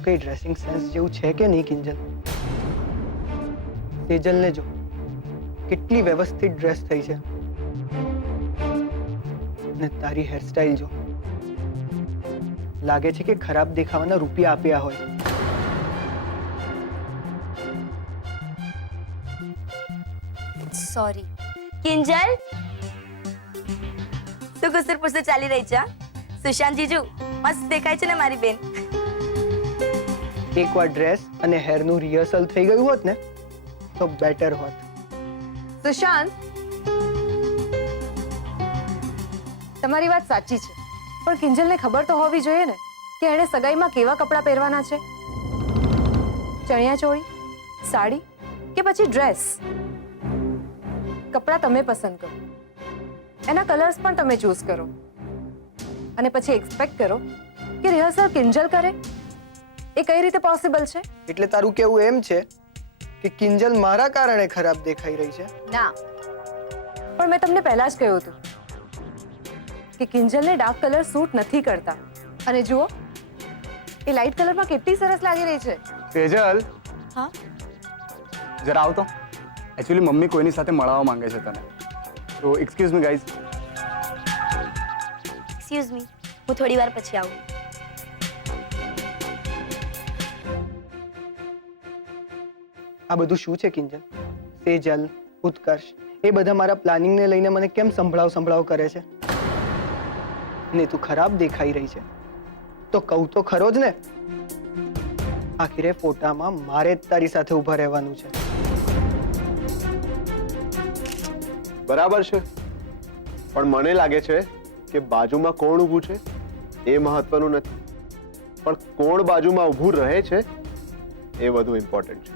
તારામાં કઈ dressing sense જેવું છે કે નહીં કિંજલ? સેજલને જો કેટલી વ્યવસ્થિત ડ્રેસ થઈ છે, ને તારી હેરસ્ટાઈલ જો, લાગે છે કે ખરાબ દેખાવાના રૂપિયા આપ્યા હોય. સોરી કિંજલ, તું ગુસ્સર પુસ્સર ચાલી રહી છે? સુશાંત જીજુ મસ્ત દેખાય છે ને મારી બેન. એકવાર ડ્રેસ અને હેરનું રિહર્સલ થઈ ગયું હોત ને તો બેટર હોત. સુશાંત, તમારી વાત સાચી છે, પણ કિંજલને ખબર તો હોવી જોઈએ ને કે એણે સગાઈમાં કેવા કપડાં પહેરવાના છે. ચણિયાચોળી, સાડી કે પછી ડ્રેસ? કપડાં તમે પસંદ કરો, એના કલર્સ પણ તમે ચૂઝ કરો, અને પછી એક્સપેક્ટ કરો કે રિહર્સલ કિંજલ કરે? એ કઈ રીતે પોસિબલ છે? એટલે તારું કેવું એમ છે કે કિંજલ મારા કારણે ખરાબ દેખાઈ રહી છે? ના, પણ મેં તમને પહેલા જ કહ્યું હતું કે કિંજલને ડાર્ક કલર સૂટ નથી કરતા. અને જુઓ, એ લાઇટ કલરમાં કેટલી સરસ લાગી રહી છે. સેજલ, હા જરા આવ તો. એકચ્યુઅલી મમ્મી કોઈની સાથે મળવા માંગે છે તને, તો excuse me guys. Excuse me, હું થોડી વાર પછી આવું. આ બધું શું છે કિંજલ? સેજલ, ઉત્કર્ષ એ બધા મારા પ્લાનિંગને લઈને મને કેમ સંભળાવ કરે છે? ને તું ખરાબ દેખાઈ રહી છે તો કહું તો ખરો જ ને. આખરે ફોટામાં મારે જ તારી સાથે ઊભા રહેવાનું છે. બરાબર છે, પણ મને લાગે છે કે બાજુમાં કોણ ઊભું છે એ મહત્વનું નથી, પણ કોણ બાજુમાં ઊભું રહે છે એ વધુ ઇમ્પોર્ટન્ટ છે.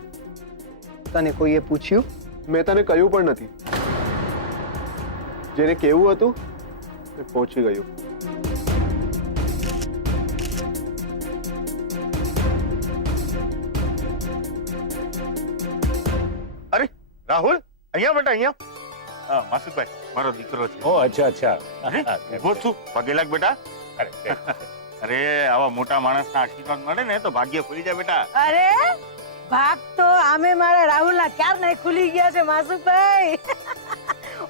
તને કોઈએ પૂછ્યું? મેં તને કહ્યું પણ નથી. જેને કેવું હતું એ પહોંચી ગયું. અરે રાહુલ, અહીંયા બેટા, અહીંયા. હા માસુદભાઈ, મારો દીકરો છે. ઓ અચ્છા અચ્છા. ઉભો છું, પગે લાગ બેટા. અરે અરે આવા મોટા માણસના આશીર્વાદ મળે ને તો ભાગ્ય ખુલી જાય બેટા. અરે ભાગ તો આમે મારા રાહુલના ક્યારના ખુલી ગયા છે માસુકભાઈ.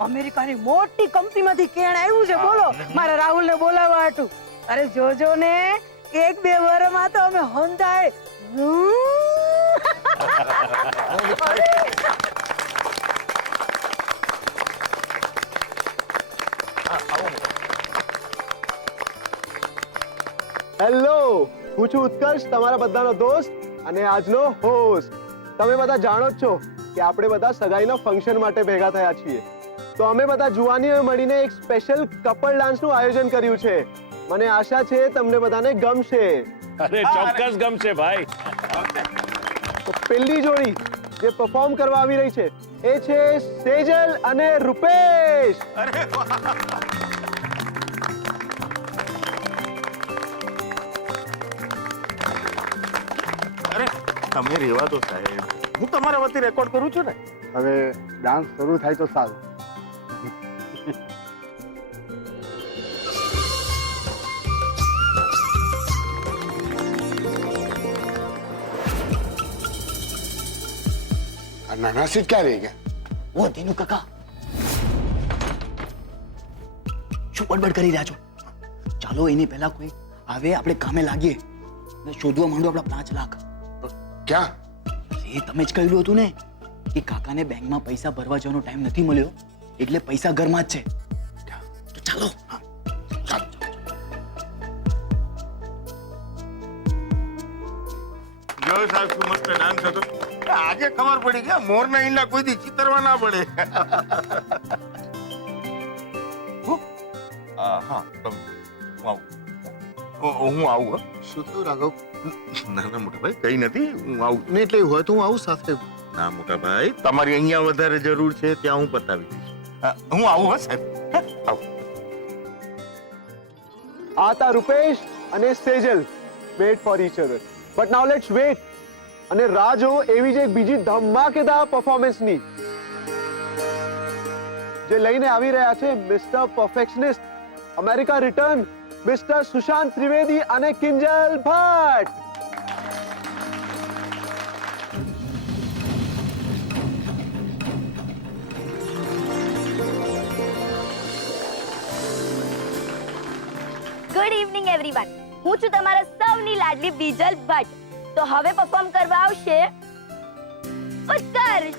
અમેરિકાની મોટી કંપનીમાંથી કેણ આવ્યું છે બોલો મારા રાહુલને બોલાવવા હાટુ. અરે જોજો ને, 1-2 વર્ષમાં તો અમે હોંધાય. હેલો, હું છું ઉત્કર્ષ, તમારા બધાનો દોસ્ત અને આજનો હોસ્ટ. તમે બધા જાણો જ છો કે આપણે બધા સગાઈના ફંક્શન માટે ભેગા થયા છીએ, તો અમે બધા જુવાનીઓએ મળીને એક સ્પેશિયલ કપલ ડાન્સનું આયોજન કર્યું છે. મને આશા છે તમને બધાને ગમશે. અરે ચોક્કસ ગમશે ભાઈ. તો પહેલી જોડી જે પરફોર્મ કરવા આવી રહી છે એ છે સેજલ અને રૂપેશ. અરે વાહ. અરે તમે રેવા દો સાહેબ, હું તમારા વતી રેકોર્ડ કરું છું ને. હવે ડાન્સ શરૂ થાય તો સારું. નાના સીટ ક્યાં રહી ગયા? ઓ તેનું કાકા, શું બડબડ કરી રહ્યા છો? ચાલો એની પહેલા કોઈ આવે, આપણે કામે લાગીએ ને શોધવા માંડો આપણા 5 લાખ. ક્યાં? એ તમે જ કહ્યું હતું ને કે કાકાને બેંકમાં પૈસા ભરવા જવાનો ટાઈમ નથી મળ્યો, એટલે પૈસા ઘરમાં જ છે. તો ચાલો. ચાલો. જો સાહેબ શું મસ્ત ડાન્સ હતો. આજે ખબર પડી કે મોરના ઈંડા કોઈ દી ચિતરવા ના પડે. હા હું આવું. શું થયું રાઘવ? ના ના મોટા ભાઈ, કઈ નથી, હું આવું. ને એટલે એવું હોય તો હું આવું સાથે. ના મોટા ભાઈ, તમારી અહીંયા વધારે જરૂર છે ત્યાં હું પતાવી દઈશ. હું આવું હો સાહેબ. આવું. આ હતા રૂપેશ અને Sejal. Wait for each other, but now let's wait અને રાહ જોવો એવી જ એક બીજી ધમાકેદાર પરફોર્મન્સની, જે લઈને આવી રહ્યા છે mister perfectionist, America return, mister Sushant Trivedi અને Kinjal Bhatt. Good evening everyone. હું છું તમારા સૌની લાડલી બીજલ ભટ્ટ. તો હવે પરફોર્મ કરવા આવશે ઉત્કર્ષ.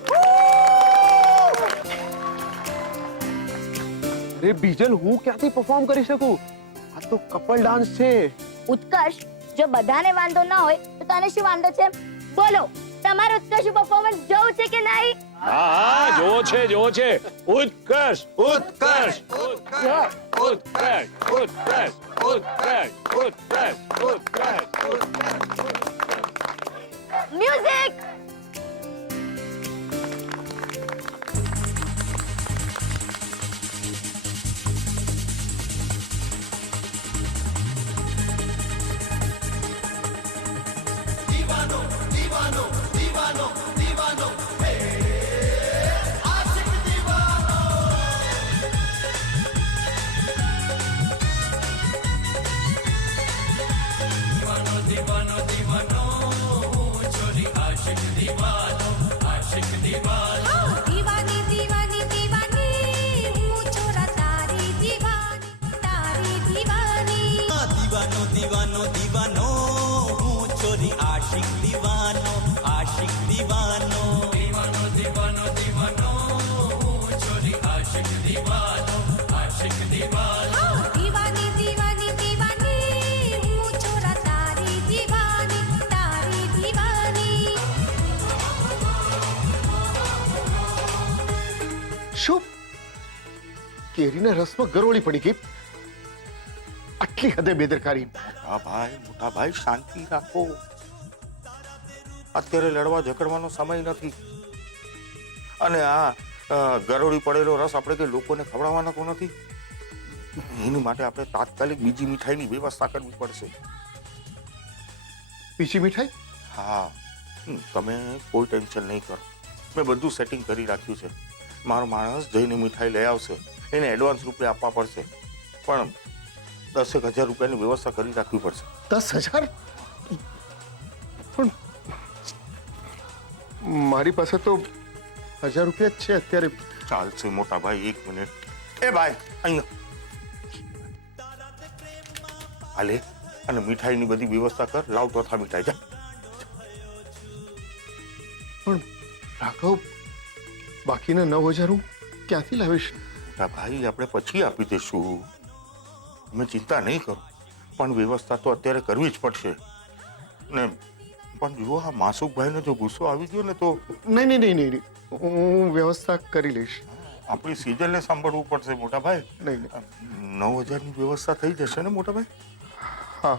અરે બીજલ, હું ક્યાંથી પરફોર્મ કરી શકું? આ તો કપલ ડાન્સ છે. ઉત્કર્ષ, જો બધાને વાંધો ન હોય તો તને શું વાંધો છે? બોલો, તમારે ઉત્કર્ષ પરફોર્મન્સ જોવું છે કે નહીં? હા હા, જોવો છે. ઉત્કર્ષ ઉત્કર્ષ ઉત્કર્ષ ઉત્કર્ષ ઉત્કર્ષ ઉત્કર્ષ ઉત્કર્ષ ઉત્કર્ષ. મ્યુઝિક. दीवानी दीवानी दीवानी हूँ छोरा तारी दीवानी દીવાનો દીવાનો દીવાનો હું ચોરી આશિક દીવાનો આશિક દીવાનો દીવાનો દીવાનો દીવાનો હું ચોરી આશિક દીવાનો આશિક દીવાનો दीवानी दीवानी दीवानी हूँ छोरा तारी दीवानी શું કેરીના રસમાં ગરોળી પડી ગઈ? આટલી હદે બેદરકારી? મોટા ભાઈ શાંતિ રાખો. અત્યારે લડવા ઝઘડવાનો સમય નથી. અને આ ગરોળી પડેલો રસ આપણે કે લોકોને ખવડાવવાનો તો નથી. એની માટે આપણે તાત્કાલિક બીજી મીઠાઈની વ્યવસ્થા કરવી પડશે. બીજી મીઠાઈ? હા, તમે કોઈ ટેન્શન નહીં કરો. મેં બધું સેટિંગ કરી રાખ્યું છે. મારો માણસ જઈને મીઠાઈ લઈ આવશે. એને એડવાન્સ રૂપિયા આપવા પડશે, પણ 10,000 રૂપિયાની વ્યવસ્થા કરી રાખવી પડશે. 10,000? પણ મારી પાસે તો 1,000 રૂપિયા જ છે અત્યારે. ચાલશે મોટા ભાઈ, 1 મિનિટ. એ ભાઈ, અહીંયા હાલે અને મીઠાઈની બધી વ્યવસ્થા કર. લાવ તો થા મીઠાઈ. જા. પણ રાઘવ, બાકીના 9,000 હું ક્યાંથી લાવીશ? મોટા ભાઈ, આપણે પછી આપી દઈશું. તમે ચિંતા નહીં કરો, પણ વ્યવસ્થા તો અત્યારે કરવી જ પડશે ને. પણ જુઓ, આ માસુકભાઈને જો ગુસ્સો આવી ગયો ને તો નહીં, હું વ્યવસ્થા કરી લઈશ. આપણી સિઝનને સાંભળવું પડશે મોટા ભાઈ. નહીં 9,000ની વ્યવસ્થા થઈ જશે ને મોટા ભાઈ? હા.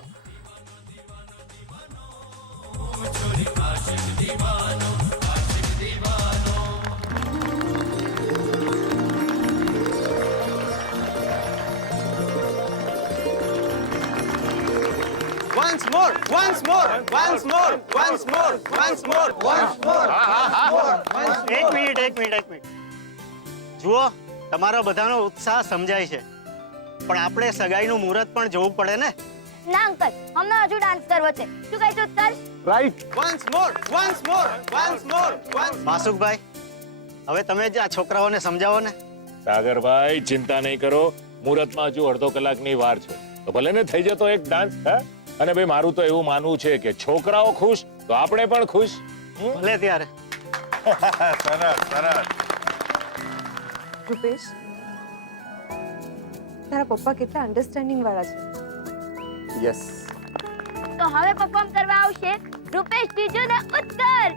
Once more, once more, once more, once more, once more, once more. એક મિનિટ. જુઓ, તમારો બધાનો ઉત્સાહ સમજાય છે, પણ આપણે સગાઈનું મુહૂર્ત પણ જોવું પડે ને. ના અંકલ, અમને હજુ ડાન્સ કરવો છે. શું કહે છે ઉત્કર્ષ? Right. Once more, once more, once more, once. માસુકભાઈ, હવે તમે જ આ છોકરાઓને સમજાવો ને. સાગરભાઈ, ચિંતા નહીં કરો. મુહૂર્તમાં હજુ અડધો કલાકની વાર છે, તો ભલે ને થઈ જતો એક ડાન્સ. હા, અને ભાઈ, મારું તો એવું માનવું છે કે છોકરાઓ ખુશ તો આપણે પણ ખુશ. ભલે ત્યારે. સરસ. રૂપેશ, તારા પપ્પા કેટલા અન્ડરસ્ટેન્ડિંગ વાળા છે. યસ. તો હવે પરફોર્મ કરવા આવશે રૂપેશ જીજુ ને ઉત્કર્ષ.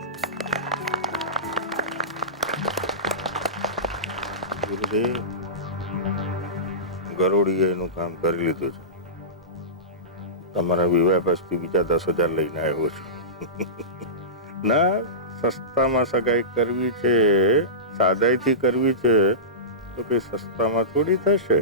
ગુરુદેવ, ગરોળીએ એનું કામ કરી લીધું છે. તમારા વિવાહ પછી બીજા 10,000 લઈને આવ્યો છું. ના, સસ્તામાં સગાઈ કરવી છે, સાદાઈથી કરવી છે, તો કઈ સસ્તામાં થોડી થશે.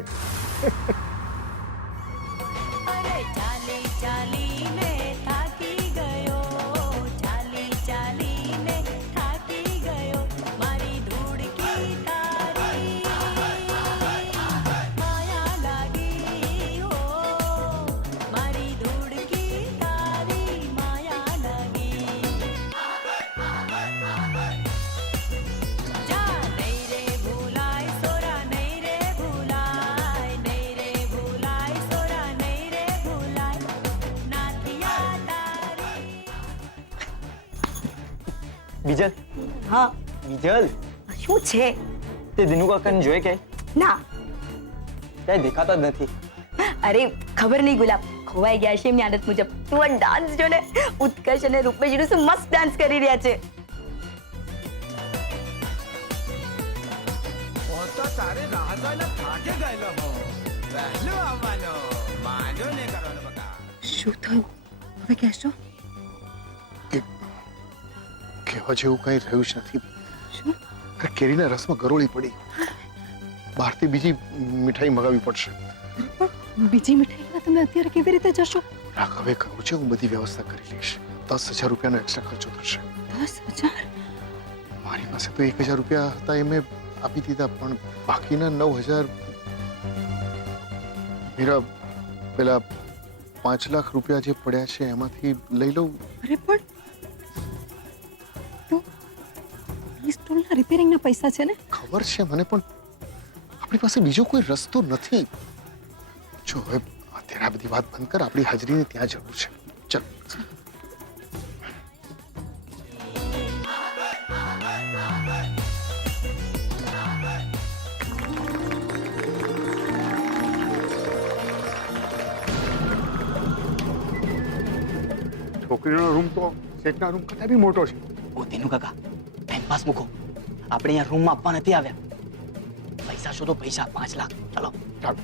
બીજલ હા બીજલ શું છે? તે દિનુ કાકાને જોયે કે ના ક્યાંય દેખાતા જ નથી. અરે ખબર નહીં ગુલાબ, ખોવાઈ ગયા છે એમની આદત મુજબ. તું આ ડાન્સ જો ને, ઉત્કર્ષ અને રૂપેશજીનું શું મસ્ત ડાન્સ કરી રહ્યા છે. શું થયું હવે કહેશો? કહેવા જેવું કંઈ રહ્યું જ નથી. અરે કેરીના રસમાં ગરોળી પડી. બહારથી બીજી મીઠાઈ મગાવવી પડશે. બીજી મીઠાઈમાં તમે અત્યારે કેવી રીતે જશો? રાઘવે કહ્યું છે હું બધી વ્યવસ્થા કરી લઈશ. 10,000 રૂપિયાનો એક્સ્ટ્રા ખર્ચો થશે. 10,000? મારી પાસે તો 1,000 રૂપિયા હતા એ મેં આપી દીધા, પણ બાકીના 9,000 મીરા પેલા 5 લાખ રૂપિયા જે પડ્યા છે એમાંથી લઈ લઉં. અરે પણ તો પિસ્તોલના રિપેરિંગના પૈસા છે ને? ખબર છે મને, પણ આપણી પાસે બીજો કોઈ રસ્તો નથી. જો હવે અત્યારે આ બધી વાત બંધ કર, આપણી હાજરીની ત્યાં જરૂર છે. ચાલ. છોકરીનો રૂમ તો શેઠના રૂમ કરતા બી મોટો છે. ઓ દિનુ કાકા, ટાઈમ પાસ મૂકો. આપણે અહીંયા રૂમમાં આપવા નથી આવ્યા. પૈસા શોધો, પૈસા 5 લાખ. ચાલો ચાલો.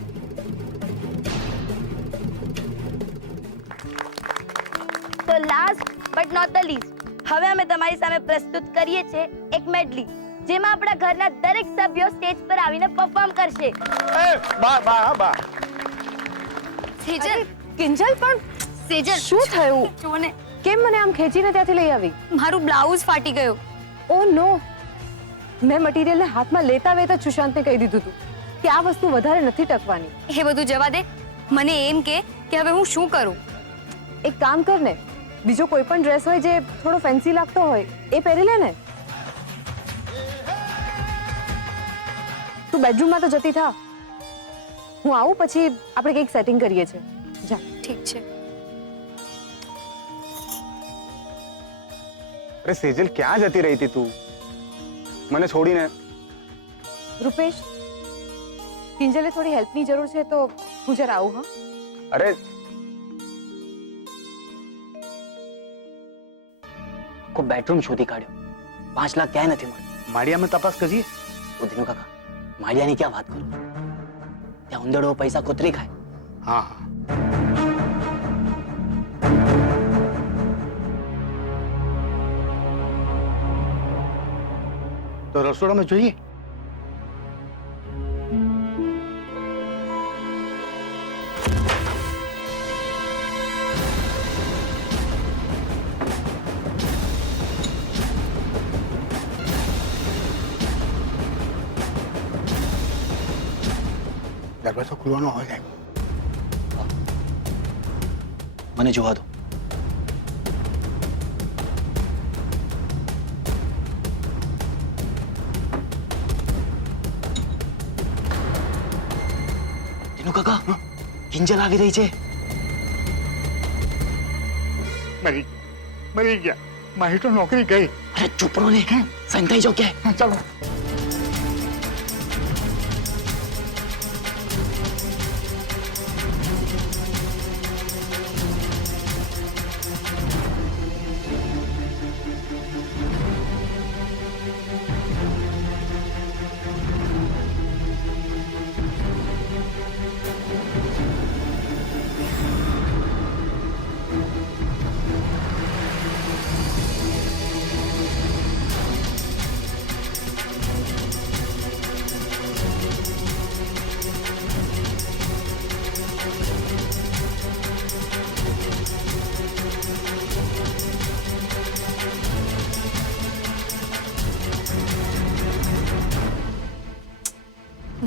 તો last but not the least, હવે અમે તમારી સામે પ્રસ્તુત કરીએ છીએ એક મેડલી, જેમાં આપણા ઘરના દરેક સભ્યો સ્ટેજ પર આવીને પરફોર્મ કરશે. સેજલ, કિંજલ પણ સેજલ શું થયું? જો ને, કેમ મને આમ ખેંચીને ત્યાંથી લઈ આવી? મારું બ્લાઉઝ ફાટી ગયું. ઓ નો, મેં મટીરિયલને હાથમાં લેતા વેતા સુશાંતને કહી દીધું હતું કે આ વસ્તુ વધારે નથી ટકવાની. એ બધું જવા દે, મને એમ કે હવે હું શું કરું? એક કામ કર ને, બીજો કોઈ પણ ડ્રેસ હોય જે થોડો ફેન્સી લાગતો હોય એ પહેરી લે ને. તું બેડરૂમમાં તો જતી થા, હું આવું પછી આપણે કંઈક સેટિંગ કરીએ છીએ. જા. ઠીક છે. અરે સેજલ, ક્યાં જતી રહી હતી તું મને છોડીને? રૂપેશ, કિંજલે થોડી હેલ્પની જરૂર છે તો હું જરા આવું. હા, અરે આખો બેડરૂમ શોધી કાઢ્યો, 5 લાખ ક્યાંય નથી મળ્યું. માળિયામાં તપાસ કરીએ. ઓ દિનુ કાકા, માળિયાની ક્યાં વાત કરો? ત્યાં ઉંદરડો પૈસા કોતરી ખાય. હા હા. તો રસોડામાં જોઈએ. દરવાજો ખુલવાનો અવાજ આવ્યો. મને જોવા દો. દિનુ કાકા, કિંજલ આવી રહી છે. મરી ગયા. મારી તો નોકરી ગઈ. અરે ચૂપ રહો ને, સંતાઈ જાઓ કે. ચાલો.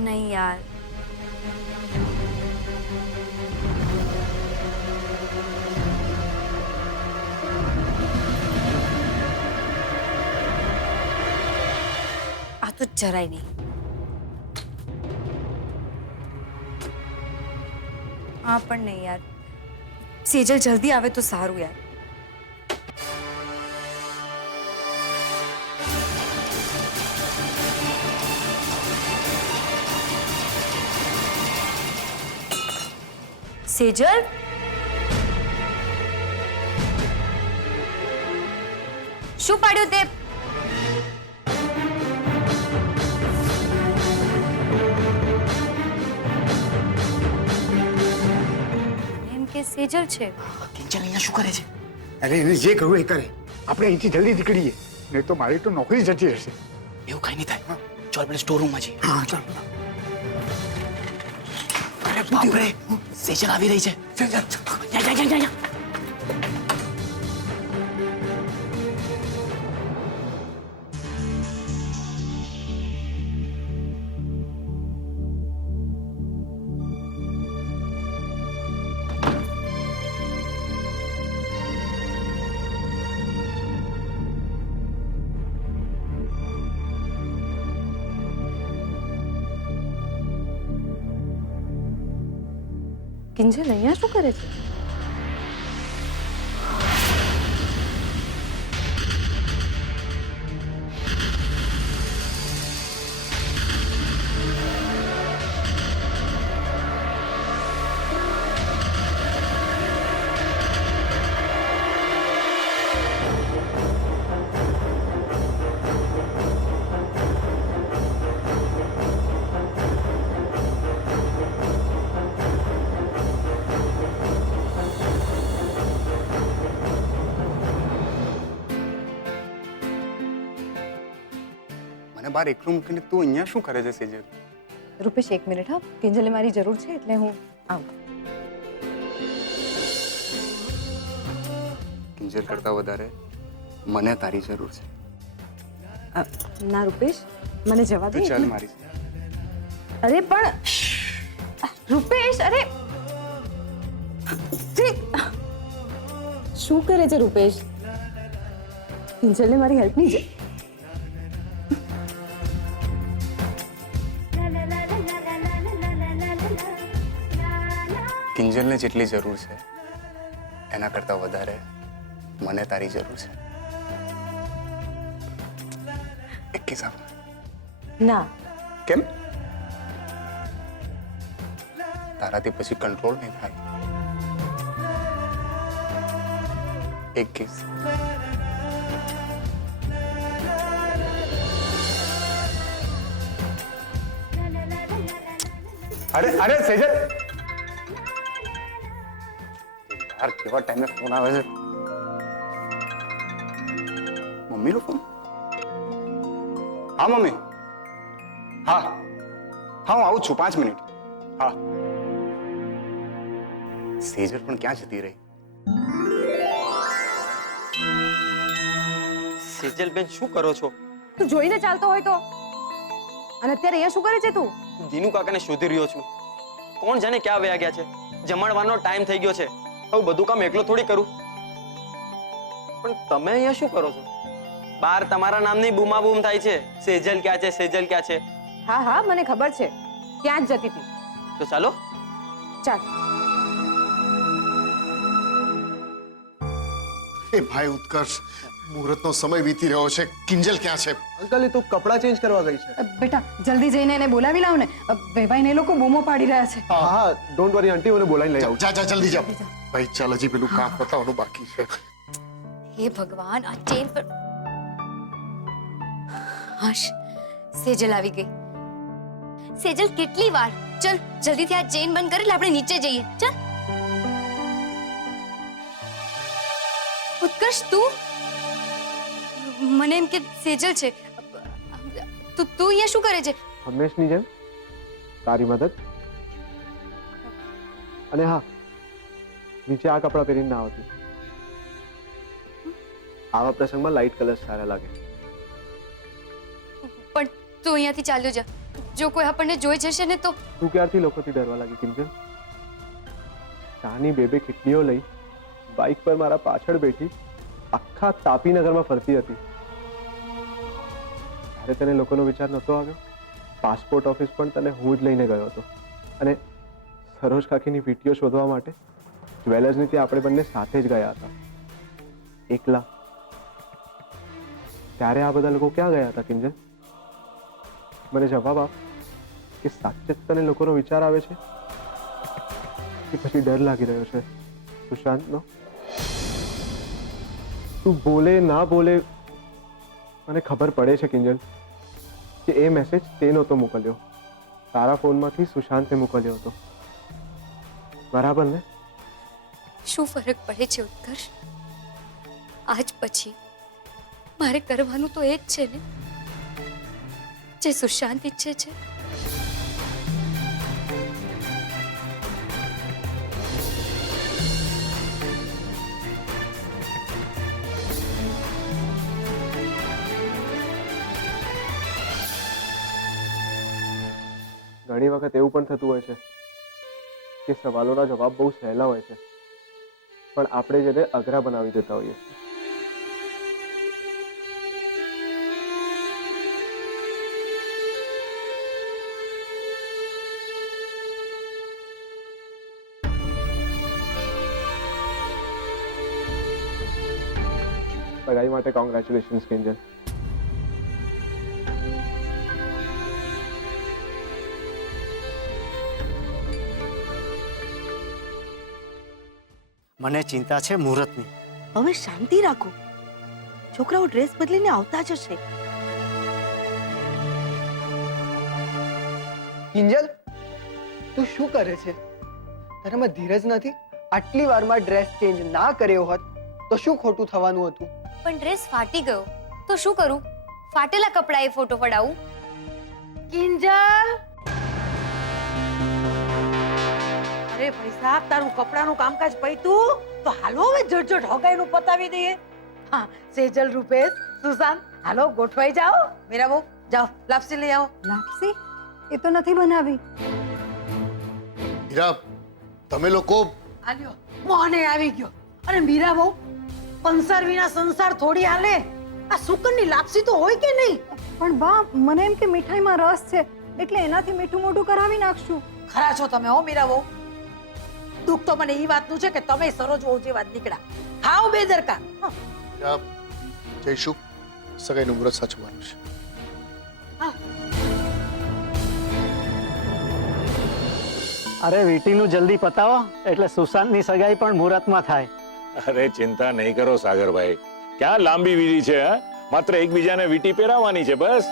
નહીં યાર, આ તો જરાય નહીં. આ પણ નહીં યાર. સેજલ જલ્દી આવે તો સારું યાર. સેજલ, શું પાડ્યું તે? એમ કે સેજલ છે. કિંજલ અહીંયા શું કરે છે? અરે એને જે કહ્યું એ કરે. આપણે અહીંથી જલ્દી નીકળીએ, નહીં તો મારી તો નોકરી જતી રહેશે. એવું કઈ નહીં થાય. ચાલ પેલે સ્ટોર રૂમમાં જઈએ. હા ચાલ. અરે બાપ રે, સેજલ આવી રહી છે. ચાલ ચાલ. જા જા જા જા. કિંજલ અહીંયા શું કરે છે? મને બહાર એકલું મૂકીને તું અહીંયા શું કરે છે સેજલ? રૂપેશ, એક મિનિટ હા. કિંજલને મારી જરૂર છે એટલે હું આવું. કિંજલ કરતા વધારે મને તારી જરૂર છે. ના રૂપેશ, મને જવા દે. તું ચાલ મારી. અરે પણ રૂપેશ, અરે શું કરે છે રૂપેશ? કિંજલને મારી હેલ્પ નહીં છે. કિંજલને જેટલી જરૂર છે એના કરતા વધારે મને તારી જરૂર છે. એક કિસ્સામાં. ના, કેમ? તારાથી પછી કંટ્રોલ નહીં થાય. એક કિસ. અરે અરે સેજલ, યાર કેવા ટાઈમે ફોન આવે છે. મમ્મીનો ફોન? હા મમ્મી. હા હા, હું આવું છું 5 મિનિટ. હા. સેજલ પણ ક્યાં જતી રહી? સેજલ બેન શું કરો છો? તું જોઈને ચાલતો હોય તો. અને અત્યારે અહીંયા શું કરે છે તું? દીનુ કાકાને શોધી રહ્યો છું. કોણ જાણે ક્યાં વયા ગયા છે. જમણવાનો ટાઈમ થઈ ગયો છે. હવે બધું કામ એકલો થોડી કરું. પણ તમે અહીંયા શું કરો છો? બહાર તમારા નામની બૂમાબૂમ થાય છે. સેજલ ક્યાં છે? સેજલ ક્યાં છે? હા હા, મને ખબર છે. ત્યાં જ જતી હતી. તો ચાલો. ચાલ. એ ભાઈ ઉત્કર્ષ, મુહૂર્તનો સમય વીતી રહ્યો છે. કિંજલ ક્યાં છે? અંકલ એ તો કપડાં ચેન્જ કરવા ગઈ છે. બેટા જલ્દી જઈને એને બોલાવી લાવ ને. વેવાઈને એ લોકો બૂમો પાડી રહ્યા છે. હા હા, ડોન્ટ વરી આંટી, મને બોલાવીને લઈ આવું. જા જા જલ્દી જા. ભાઈ ચાલ, હજી પેલું કામ પતાવવાનું બાકી છે. હે ભગવાન, આ ચેન પર હશ, સેજલ આવી ગઈ. સેજલ કેટલી વાર? ચલ જલ્દીથી આ ચેન બંધ કરી લે, આપણે નીચે જઈએ. ચલ. ઉત્કર્ષ, તું? મને એમ કે સેજલ છે. તું અહીંયા શું કરે છે? હંમેશની જેમ તારી મદદ. અને હા, નીચે આ કપડાં પહેરીને ના આવતી. આવા પ્રસંગમાં લાઇટ કલર સારા લાગે. પણ તું અહીંયાથી ચાલ્યો જા. જો કોઈ આપણને જોઈ જશે ને તો. તું ક્યારથી લોકોથી ડરવા લાગી કિંજલ? ચાની બે કિટલીઓ લઈ બાઇક પર મારા પાછળ બેઠી આખા તાપીનગરમાં ફરતી હતી. ત્યારે તને લોકોનો વિચાર નહોતો આવ્યો? પાસપોર્ટ ઓફિસ પણ તને હું જ લઈને ગયો હતો. અને સરોજ કાકીની વીટીઓ શોધવા માટે જ્વેલર્સની ત્યાં આપણે બંને સાથે જ ગયા હતા, એકલા. ત્યારે આ બધા લોકો ક્યાં ગયા હતા કિંજલ? મને જવાબ આપ કે સાચે જ તને લોકોનો વિચાર આવે છે? કે પછી ડર લાગી રહ્યો છે સુશાંતનો? તું બોલે ના બોલે મને ખબર પડે છે કિંજલ કે એ મેસેજ તે નહોતો મોકલ્યો, તારા ફોનમાંથી સુશાંતે મોકલ્યો હતો, બરાબર ને? શું ફરક પડે છે ઉત્કર્ષ? આજ પછી મારે કરવાનું તો એ જ છે ને જે સુશાંત ઈચ્છે છે. ઘણી વખત એવું પણ થતું હોય છે કે સવાલોના જવાબ બહુ સહેલા હોય છે, પણ આપણે જેને અઘરા બનાવી દેતા હોઈએ છીએ. સગાઈ માટે કોંગ્રેચ્યુલેશન્સ કિંજલ. મને ચિંતા છે મુહૂર્તની. હવે શાંતિ રાખો, છોકરાઓ ડ્રેસ બદલીને આવતા જ હશે. કિંજલ, તું શું કરે છે? તારામાં ધીરજ નથી? આટલી વારમાં ડ્રેસ ચેન્જ ના કર્યો હોત તો શું ખોટું થવાનું હતું? પણ ડ્રેસ ફાટી ગયો તો શું કરું? ફાટેલા કપડાએ ફોટો પડાવું? કિંજલ, અરે ભાઈ સાહેબ, તારું કપડાનું કામકાજ પૈતું તો હાલો હવે જટજટ હગાઈનું પતાવી દઈએ. હા, સેજલ, રૂપેશ, સુશાંત, હાલો ગોઠવાઈ જાઓ. મીરા બહુ જાઓ, લાપસી લઈ આવો. લાપસી એ તો નથી બનાવી. હીરા, તમે લોકો આલ્યો મોહને આવી ગયો. અને મીરા બહુ, કંસાર વિના સંસાર થોડી હાલે. આ સુકનની લાપસી તો હોય કે નહીં? પણ બા, મને એમ કે મીઠાઈમાં રસ છે એટલે એનાથી મીઠું મોઢું કરાવી નાખશું. ખરા છો તમે હો મીરા બહુ. દુઃખ તો મને એ વાતનું છે કે તમે સરોજ વહુ જેવા જ નીકળ્યા. હાવ બેદરકાર. હીરા, જઈશું, સગાઈનું મુહૂર્ત સાચવવાનું છે. અરે વીટીનું જલ્દી પતાવો એટલે સુશાંતની સગાઈ પણ મુહૂર્તમાં થાય. અરે ચિંતા નહીં કરો સાગરભાઈ, ક્યાં લાંબી વિધિ છે? હા, માત્ર એકબીજાને વીટી પહેરાવવાની છે બસ.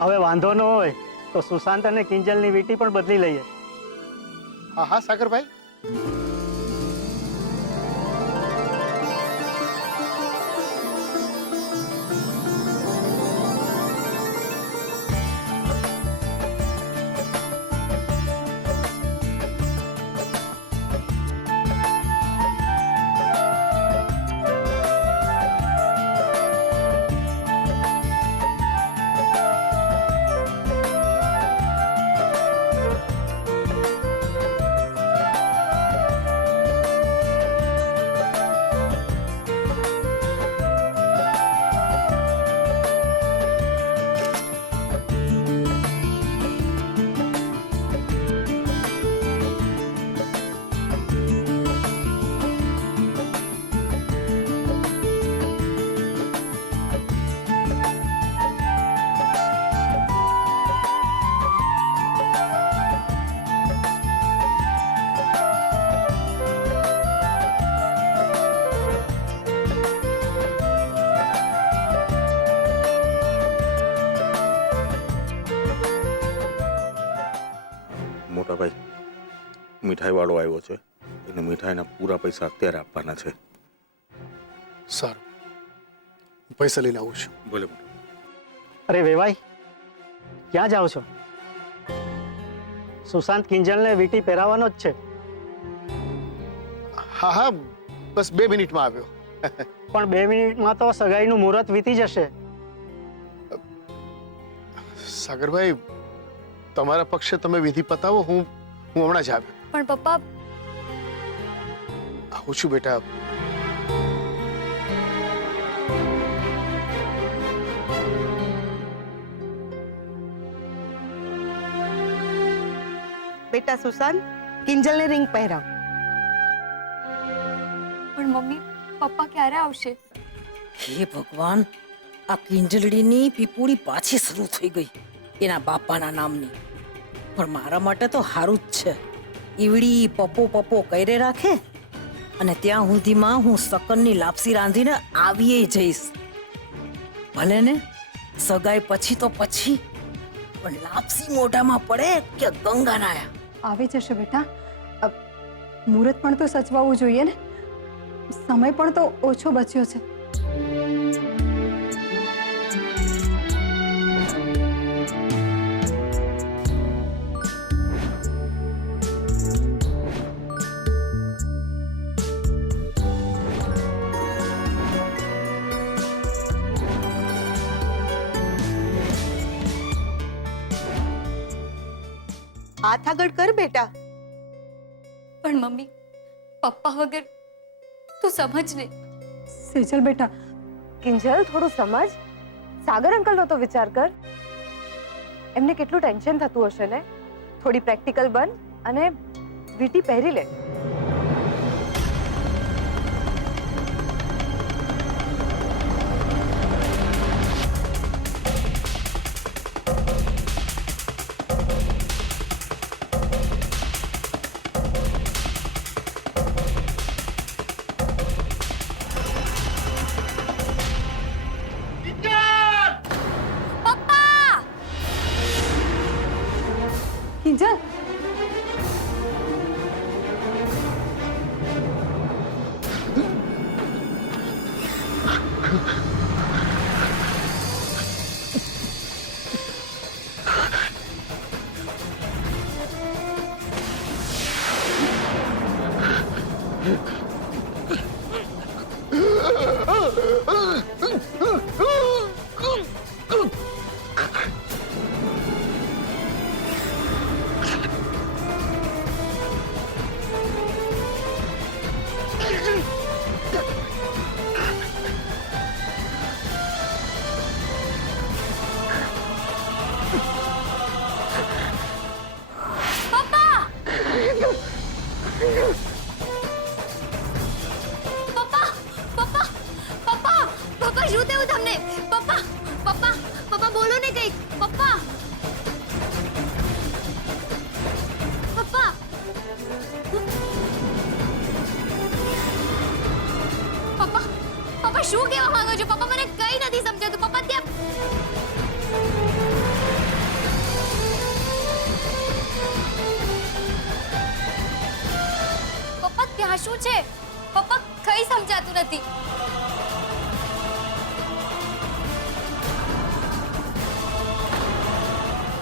હવે વાંધો ન હોય તો સુશાંત અને કિંજલની વીટી પણ બદલી લઈએ. હા હા સાગરભાઈ, મોટાભાઈ, મીઠાઈ વાળો આવ્યો છે, એને મીઠાઈના પૂરા પૈસા અત્યારે આપવાના છે. સારું, હું પૈસા લઈને આવું છું. ભલે. અરે વેવાઈ, ક્યાં જાઓ છો? સુશાંત કિંજલને વીંટી પહેરાવવાનો જ છે. હા હા, બસ 2 મિનિટમાં આવ્યો. પણ 2 મિનિટમાં તો સગાઈનું મુહૂર્ત વીતી જશે. સાગરભાઈ, તમારા પક્ષે તમે વિધિ પતાવો, હું હમણાં જ આવ્યો. પણ પપ્પા, આવું છું બેટા. બેટા સુશાંત, કિંજલને રિંગ પહેરાવ. પણ મમ્મી, પપ્પા ક્યારે આવશે? હે ભગવાન, આ કિંજલડીની પીપુડી પાછી શરૂ થઈ ગઈ એના બાપાના નામની. પણ મારા માટે તો સારું જ છે. ઈવડી પપ્પો પપ્પો કરે રાખે અને ત્યાં સુધીમાં હું શકનની લાપસી રાંધીને આવીએ જઈશ. ભલે ને સગાઈ પછી તો પછી, પણ લાપસી મોઢામાં પડે કે ગંગા નાયા. આવી જશે બેટા. મુહૂર્ત પણ તો સચવાવું જોઈએ ને. સમય પણ તો ઓછો બચ્યો છે. હાથ આગળ કર બેટા. પણ મમ્મી, પપ્પા વગર તું સમજ ને. સેજલ બેટા, કિંજલ, થોડું સમજ. સાગર અંકલનો તો વિચાર કર. એમને કેટલું ટેન્શન થતું હશે ને. થોડી પ્રેક્ટિકલ બન અને વીંટી પહેરી લે. કિંજલ, શું થયું તમને? પપ્પા, પપ્પા, પપ્પા બોલો ને કંઈક. પપ્પા, પપ્પા, પપ્પા, પપ્પા શું કહેવા માંગો છો? પપ્પા, મને કઈ નથી સમજાતું. પપ્પા ત્યાં પપ્પા ત્યાં શું છે? પપ્પા કઈ સમજાતું નથી.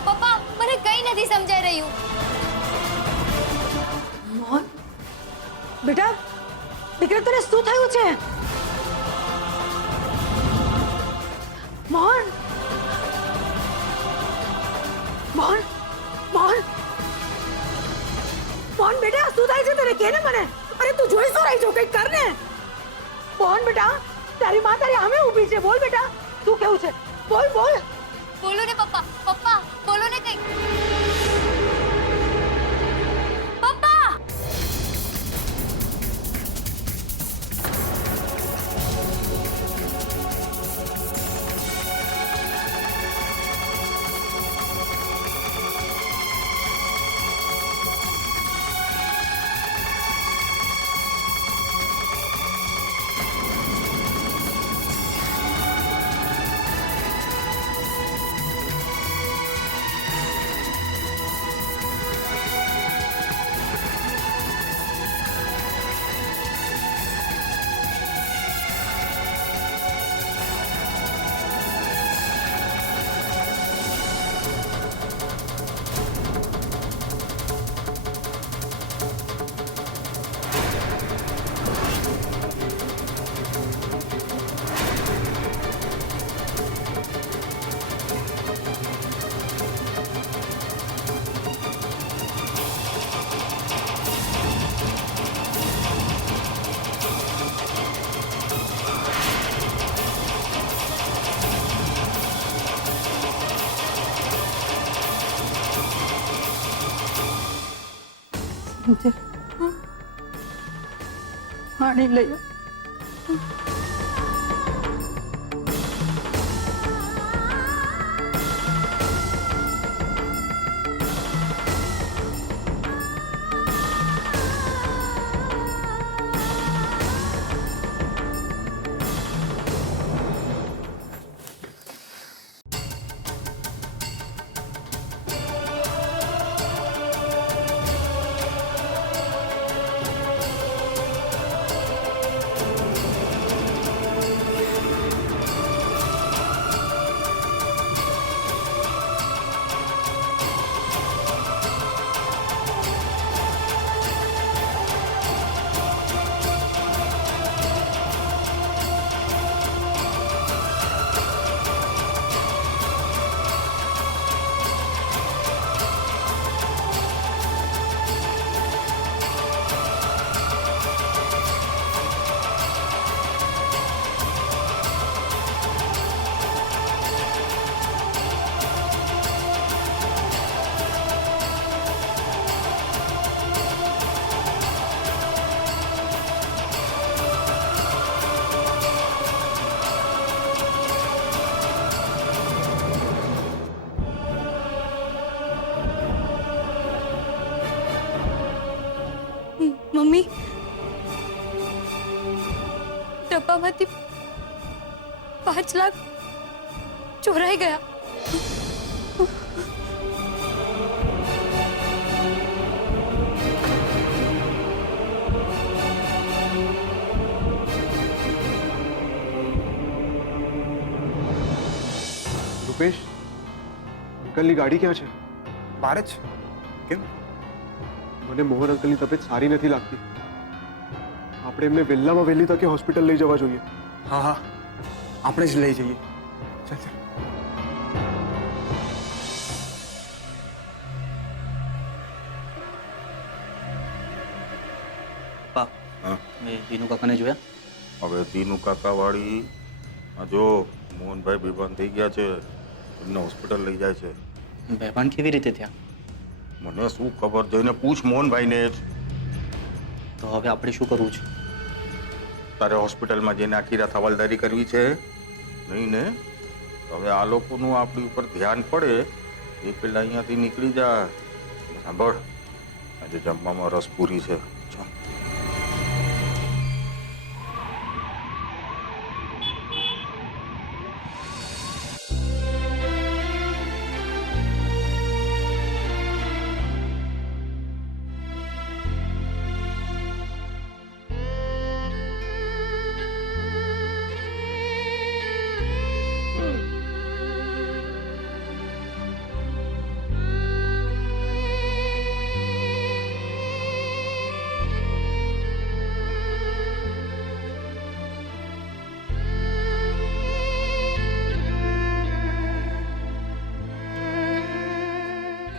પપ્પા મને કઈ નથી સમજાઈ રહ્યું. મોહન બેટા, દીકરા તને શું થયું છે? મોહન, મોહન, મોહન, મોહન બેટા, શું થાય છે તને? કે ને મને. અરે તું જોઈ શું રહી છો? કઈ કર ને. મોહન બેટા, તારી માં તારી સામે ઊભી છે. બોલ બેટા, શું કેવું છે? બોલ બોલ. બોલો ને પપ્પા. પપ્પા બોલો ને કંઈક. પપ્પા, કિંજલ પાણી લઈ આવ. મમ્મી ડબ્બામાંથી 5 લાખ ચોરાઈ ગયા. રૂપેશ, અંકલની ગાડી ક્યાં છે? બહાર જ. કેમ? મને મોહન અંકલની તબિયત સારી નથી લાગતી. આપણે એમને વહેલામાં વહેલી તકે હોસ્પિટલ લઈ જવા જોઈએ. હા હા, આપણે જ લઈ જઈએ. ચાલ ચાલ. પપ્પા, હા? મેં દીનુ કાકાને જોયા. હવે દીનુ કાકા વાળી આ જો મોહનભાઈ બેભાન થઈ ગયા છે, એમને હોસ્પિટલ લઈ જાય છે. બેભાન કેવી રીતે થયા? મને શું ખબર, જઈને પૂછ મોહનભાઈને જ. તો હવે આપણે શું કરવું છે? તારે હોસ્પિટલમાં જઈને આખી રાત હવાલદારી કરવી છે નહીં ને? હવે આ લોકોનું આપણી ઉપર ધ્યાન પડે એ પેલા અહીંયાથી નીકળી જા. સાંભળ, આજે જમવામાં રસપુરી છે. ચાલ.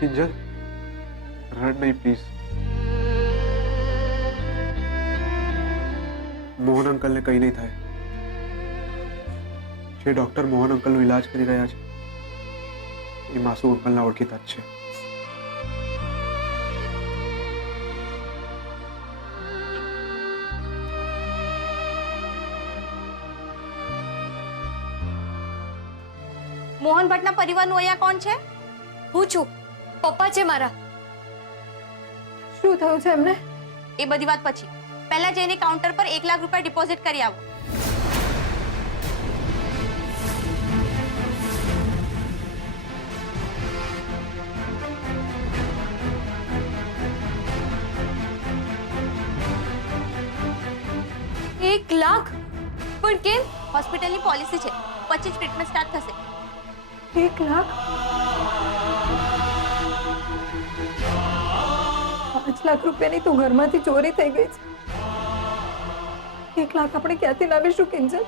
કિંજલ, રડ નહીં પ્લીઝ. મોહન અંકલને કંઈ નહીં થાય. જે ડોક્ટર મોહન અંકલનો ઈલાજ કરી રહ્યા છે એ માસુ અંકલના ઓળખીતા જ છે. મોહન ભટ્ટના પરિવારનું અહીંયા કોણ છે? હું છું. પપ્પા છે મારા. શું થયું છે એમને? એ બધી વાત પછી. પહેલા જઈને કાઉન્ટર પર 1 લાખ રૂપિયા ડિપોઝિટ કરી આવો. એક લાખ? પણ કેમ? હોસ્પિટલની પોલિસી છે, પછી જ ટ્રીટમેન્ટ સ્ટાર્ટ થશે. 1 લાખ? 5 લાખ રૂપિયાની તો ઘરમાંથી ચોરી થઈ ગઈ છે. 1 લાખ આપણે ક્યાંથી લાવીશું કિંજલ?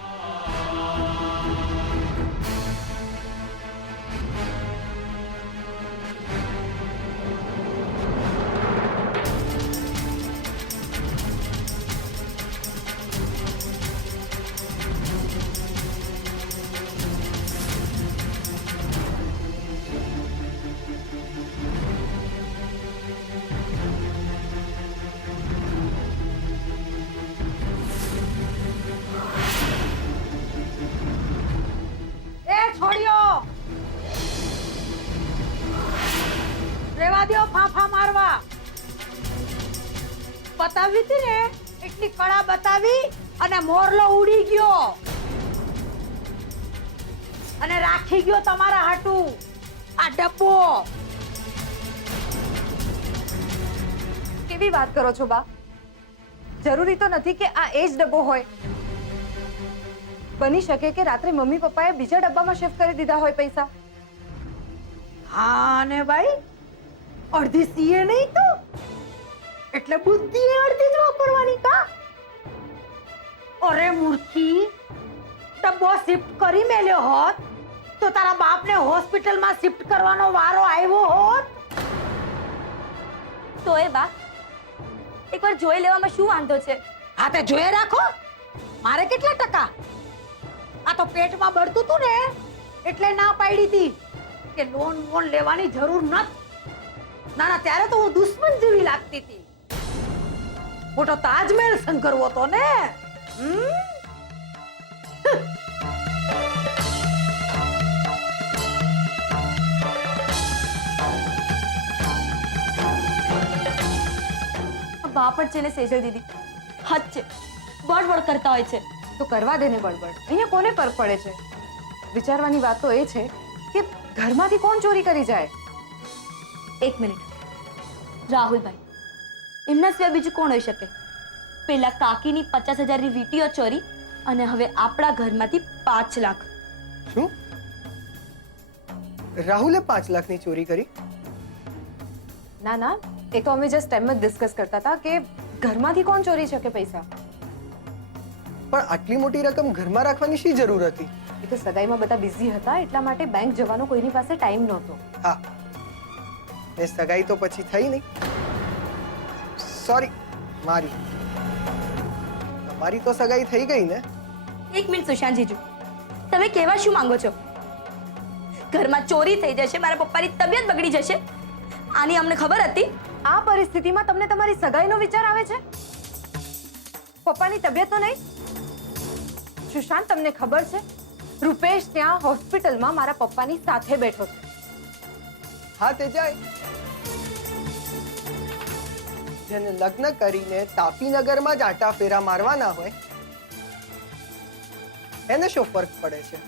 બતાવી હતી ને એટલી કળા બતાવી અને મોરલો ઉડી ગયો અને રાખી ગયો તમારા હાટું આ ડબ્બો. કેવી વાત કરો છો બા? જરૂરી તો નથી કે આ એ જ ડબ્બો હોય. બની શકે કે રાત્રે મમ્મી પપ્પાએ બીજા ડબ્બામાં શિફ્ટ કરી દીધા હોય પૈસા. હા ને ભાઈ, અડધી સીએ નહીં તો એટલે બુદ્ધિ અડધી જ વાપરવાની કા. અરે મૂર્ખી, ડબ્બો શિફ્ટ કરી મેલ્યો હોત તો તારા બાપને હોસ્પિટલમાં શિફ્ટ કરવાનો વારો આવ્યો હોત. તો એ બા એકવાર જોઈ લેવામાં શું વાંધો છે? હા તે જોઈ રાખો. મારે કેટલા ટકા? આ તો પેટમાં બળતું તું ને એટલે ના પાડી હતી કે લોન લેવાની જરૂર નથી. ના ત્યારે તો હું દુશ્મન જેવી લાગતી હતી. મોટો તાજમહેલ શંકરવો તો ને. બાપડ છે ને સેજલ દીદી, હદ છે, બડબડ કરતા હોય છે. તો કરવા દે ને બળબડ. અહીંયા કોને ફરક પડે છે? વિચારવાની વાત તો એ છે કે ઘરમાંથી કોણ ચોરી કરી જાય. એક મિનિટ, રાહુલભાઈ, એમના સિવાય બીજું કોણ હોઈ શકે? પેલા કાકીની 50,000ની વીટીઓ ચોરી અને હવે આપણા ઘરમાંથી 5 લાખ. શું? રાહુલે 5 લાખની ચોરી કરી? ના ના, એ તો અમે જસ્ટ એમ જ ડિસ્કસ કરતા હતા કે ઘરમાંથી કોણ ચોરી શકે પૈસા. પણ આટલી મોટી રકમ ઘરમાં રાખવાની શી જરૂર હતી? એ તો સગાઈમાં બધા બિઝી હતા એટલા માટે બેંક જવાનો કોઈની પાસે ટાઈમ નહોતો. હા, એ સગાઈ તો પછી થઈ નહીં. સોરી, મારી. તમારી તો સગાઈ થઈ ગઈ ને. એક મિનિટ સુશાંત જીજુ, તમે કહેવા શું માંગો છો? ઘરમાં ચોરી થઈ જશે, મારા પપ્પાની તબિયત બગડી જશે, આની અમને ખબર હતી? આ પરિસ્થિતિમાં તમને તમારી સગાઈનો વિચાર આવે છે? પપ્પાની તબિયત તો નહીં? સુશાંત, તમને ખબર છે રૂપેશ ત્યાં હોસ્પિટલમાં મારા પપ્પાની સાથે બેઠો છે. હા તે જાય. જેને લગ્ન કરીને તાપીનગરમાં જ આટા ફેરા મારવાના હોય એને શું ફરક પડે છે?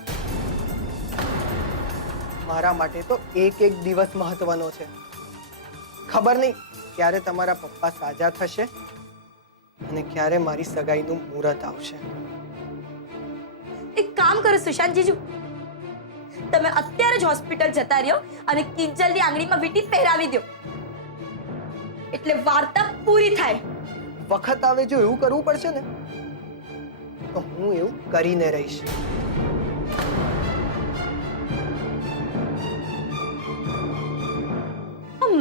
મારા માટે તો એક એક દિવસ મહત્વનો છે. ખબર નહીં ક્યારે તમારા પપ્પા સાજા થશે અને ક્યારે મારી સગાઈનું મુહૂર્ત આવશે. એક કામ કરો સુશાંત જીજુ, તમે અત્યારે જ હોસ્પિટલ જતા રહ્યો અને કિંજલની આંગળીમાં વીંટી પહેરાવી દો એટલે વાર્તા પૂરી થાય. વખત આવે જો એવું કરવું પડશે ને તો હું એવું કરીને રહીશ.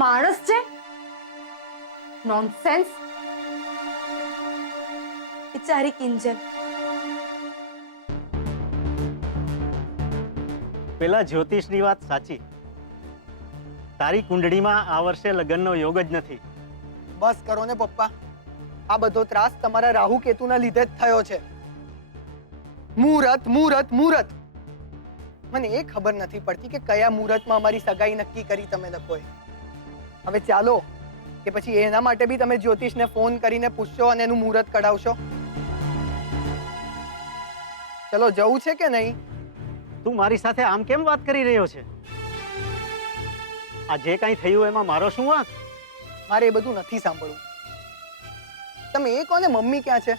માણસ છે નોનસેન્સ. બિચારી કિંજલ. પેલા જ્યોતિષની વાત સાચી. તારી કુંડળીમાં આ વર્ષે લગ્નનો યોગ જ નથી. બસ કરો ને પપ્પા, આ બધો ત્રાસ તમારા રાહુ કેતુના લીધે જ થયો છે. મુહૂર્ત મુહૂર્ત મુહૂર્ત. મને એ ખબર નથી પડતી કે કયા મુહૂર્તમાં અમારી સગાઈ નક્કી કરી તમે લોકોએ. હવે ચાલો કે પછી એના માટે બી તમે જ્યોતિષને ફોન કરીને પૂછશો અને એનું મુહૂર્ત કઢાવશો? ચલો, જવું છે કે નહીં? તું મારી સાથે આમ કેમ વાત કરી રહ્યો છે? આ જે કાંઈ થયું એમાં મારો શું વાંક? મારે એ બધું નથી સાંભળવું. તમે એ કોને મમ્મી ક્યાં છે?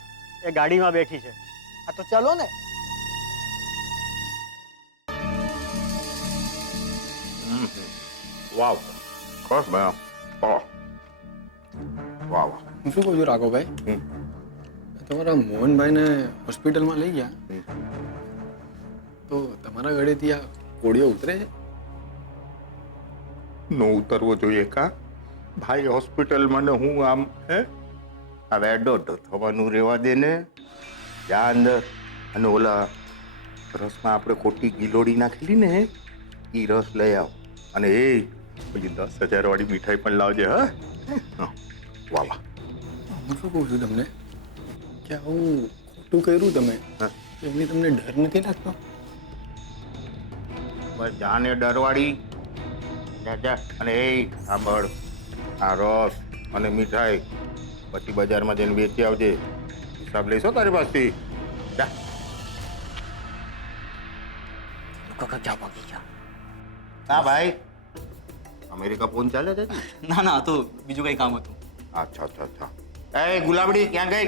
એ ગાડીમાં બેઠી છે. હા તો ચલો ને. વાવ, ખસ ભાઈ. વાહ વાહ. હું શું કહું છું રાઘવભાઈ, તમારા મોહનભાઈને હોસ્પિટલમાં લઈ ગયા તો તમારા ગળેથી આ કોળીઓ ઉતરે છે? નો ઉતરવો જોઈએ કા ભાઈ હોસ્પિટલમાં ને હું આમ હે હવે એડોટ થવાનું રહેવા દે ને. જા અંદર અને ઓલા રસમાં આપણે ખોટી ગિલોડી નાખેલી ને એ રસ લઈ આવ અને એ પેલી 10,000 વાળી મીઠાઈ પણ લાવજે. હા વાહ વાહ. હું શું કહું છું તમને કે આવું ખોટું કર્યું તમે એમની તમને ડર નથી લાગતો? બસ જાને ડરવાળી. જા જા અને એ સાંભળ, આ રસ અને મીઠાઈ પછી બજારમાં જઈને વેચી આવજે. હિસાબ લઈશો તારી પાસેથી. જા. ક્યાં ભાગી ગયા? હા ભાઈ, અમેરિકા ફોન ચાલે છે? ના ના, તો બીજું કઈ કામ હતું. અચ્છા અચ્છા અચ્છા. એ ગુલાબડી ક્યાં ગઈ?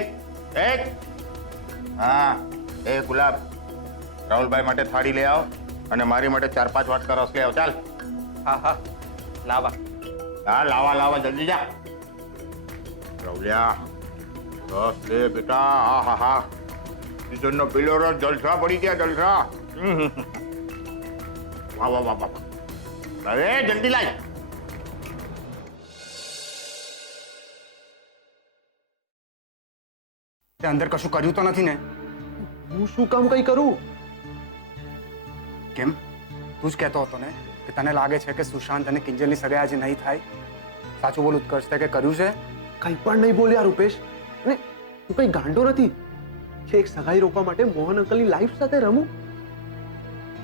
હા, એ ગુલાબ, રાહુલભાઈ માટે થાળી લઈ આવો અને મારી માટે 4-5 વાટકા રસ લઈ આવો. ચાલ. હા હા, લાવા. હા, લાવા લાવા, જલ્દી જા. રાહુલિયા, રસ લે બેટા. હા હા હા, કિશનનો પેલો રસ જલસા પડી ગયા, જલસા. વાહ વાહ વાહ વાહ. અરે જલ્દી લાય. તે અંદર કશું કર્યું તો નથી ને? હું શું કામ કઈ કરું? કેમ, તું જ કહેતો હતો ને કે તને લાગે છે કે સુશાંત અને કિંજલની સગાઈ આજે નહીં થાય? સાચું બોલ ઉત્કર્ષ, તે કે કર્યું છે? કંઈ પણ નહીં બોલ્યા રૂપેશ. અને હું કઈ ગાંડો નથી કે એક સગાઈ રોકવા માટે મોહન અંકલની લાઈફ સાથે રમું.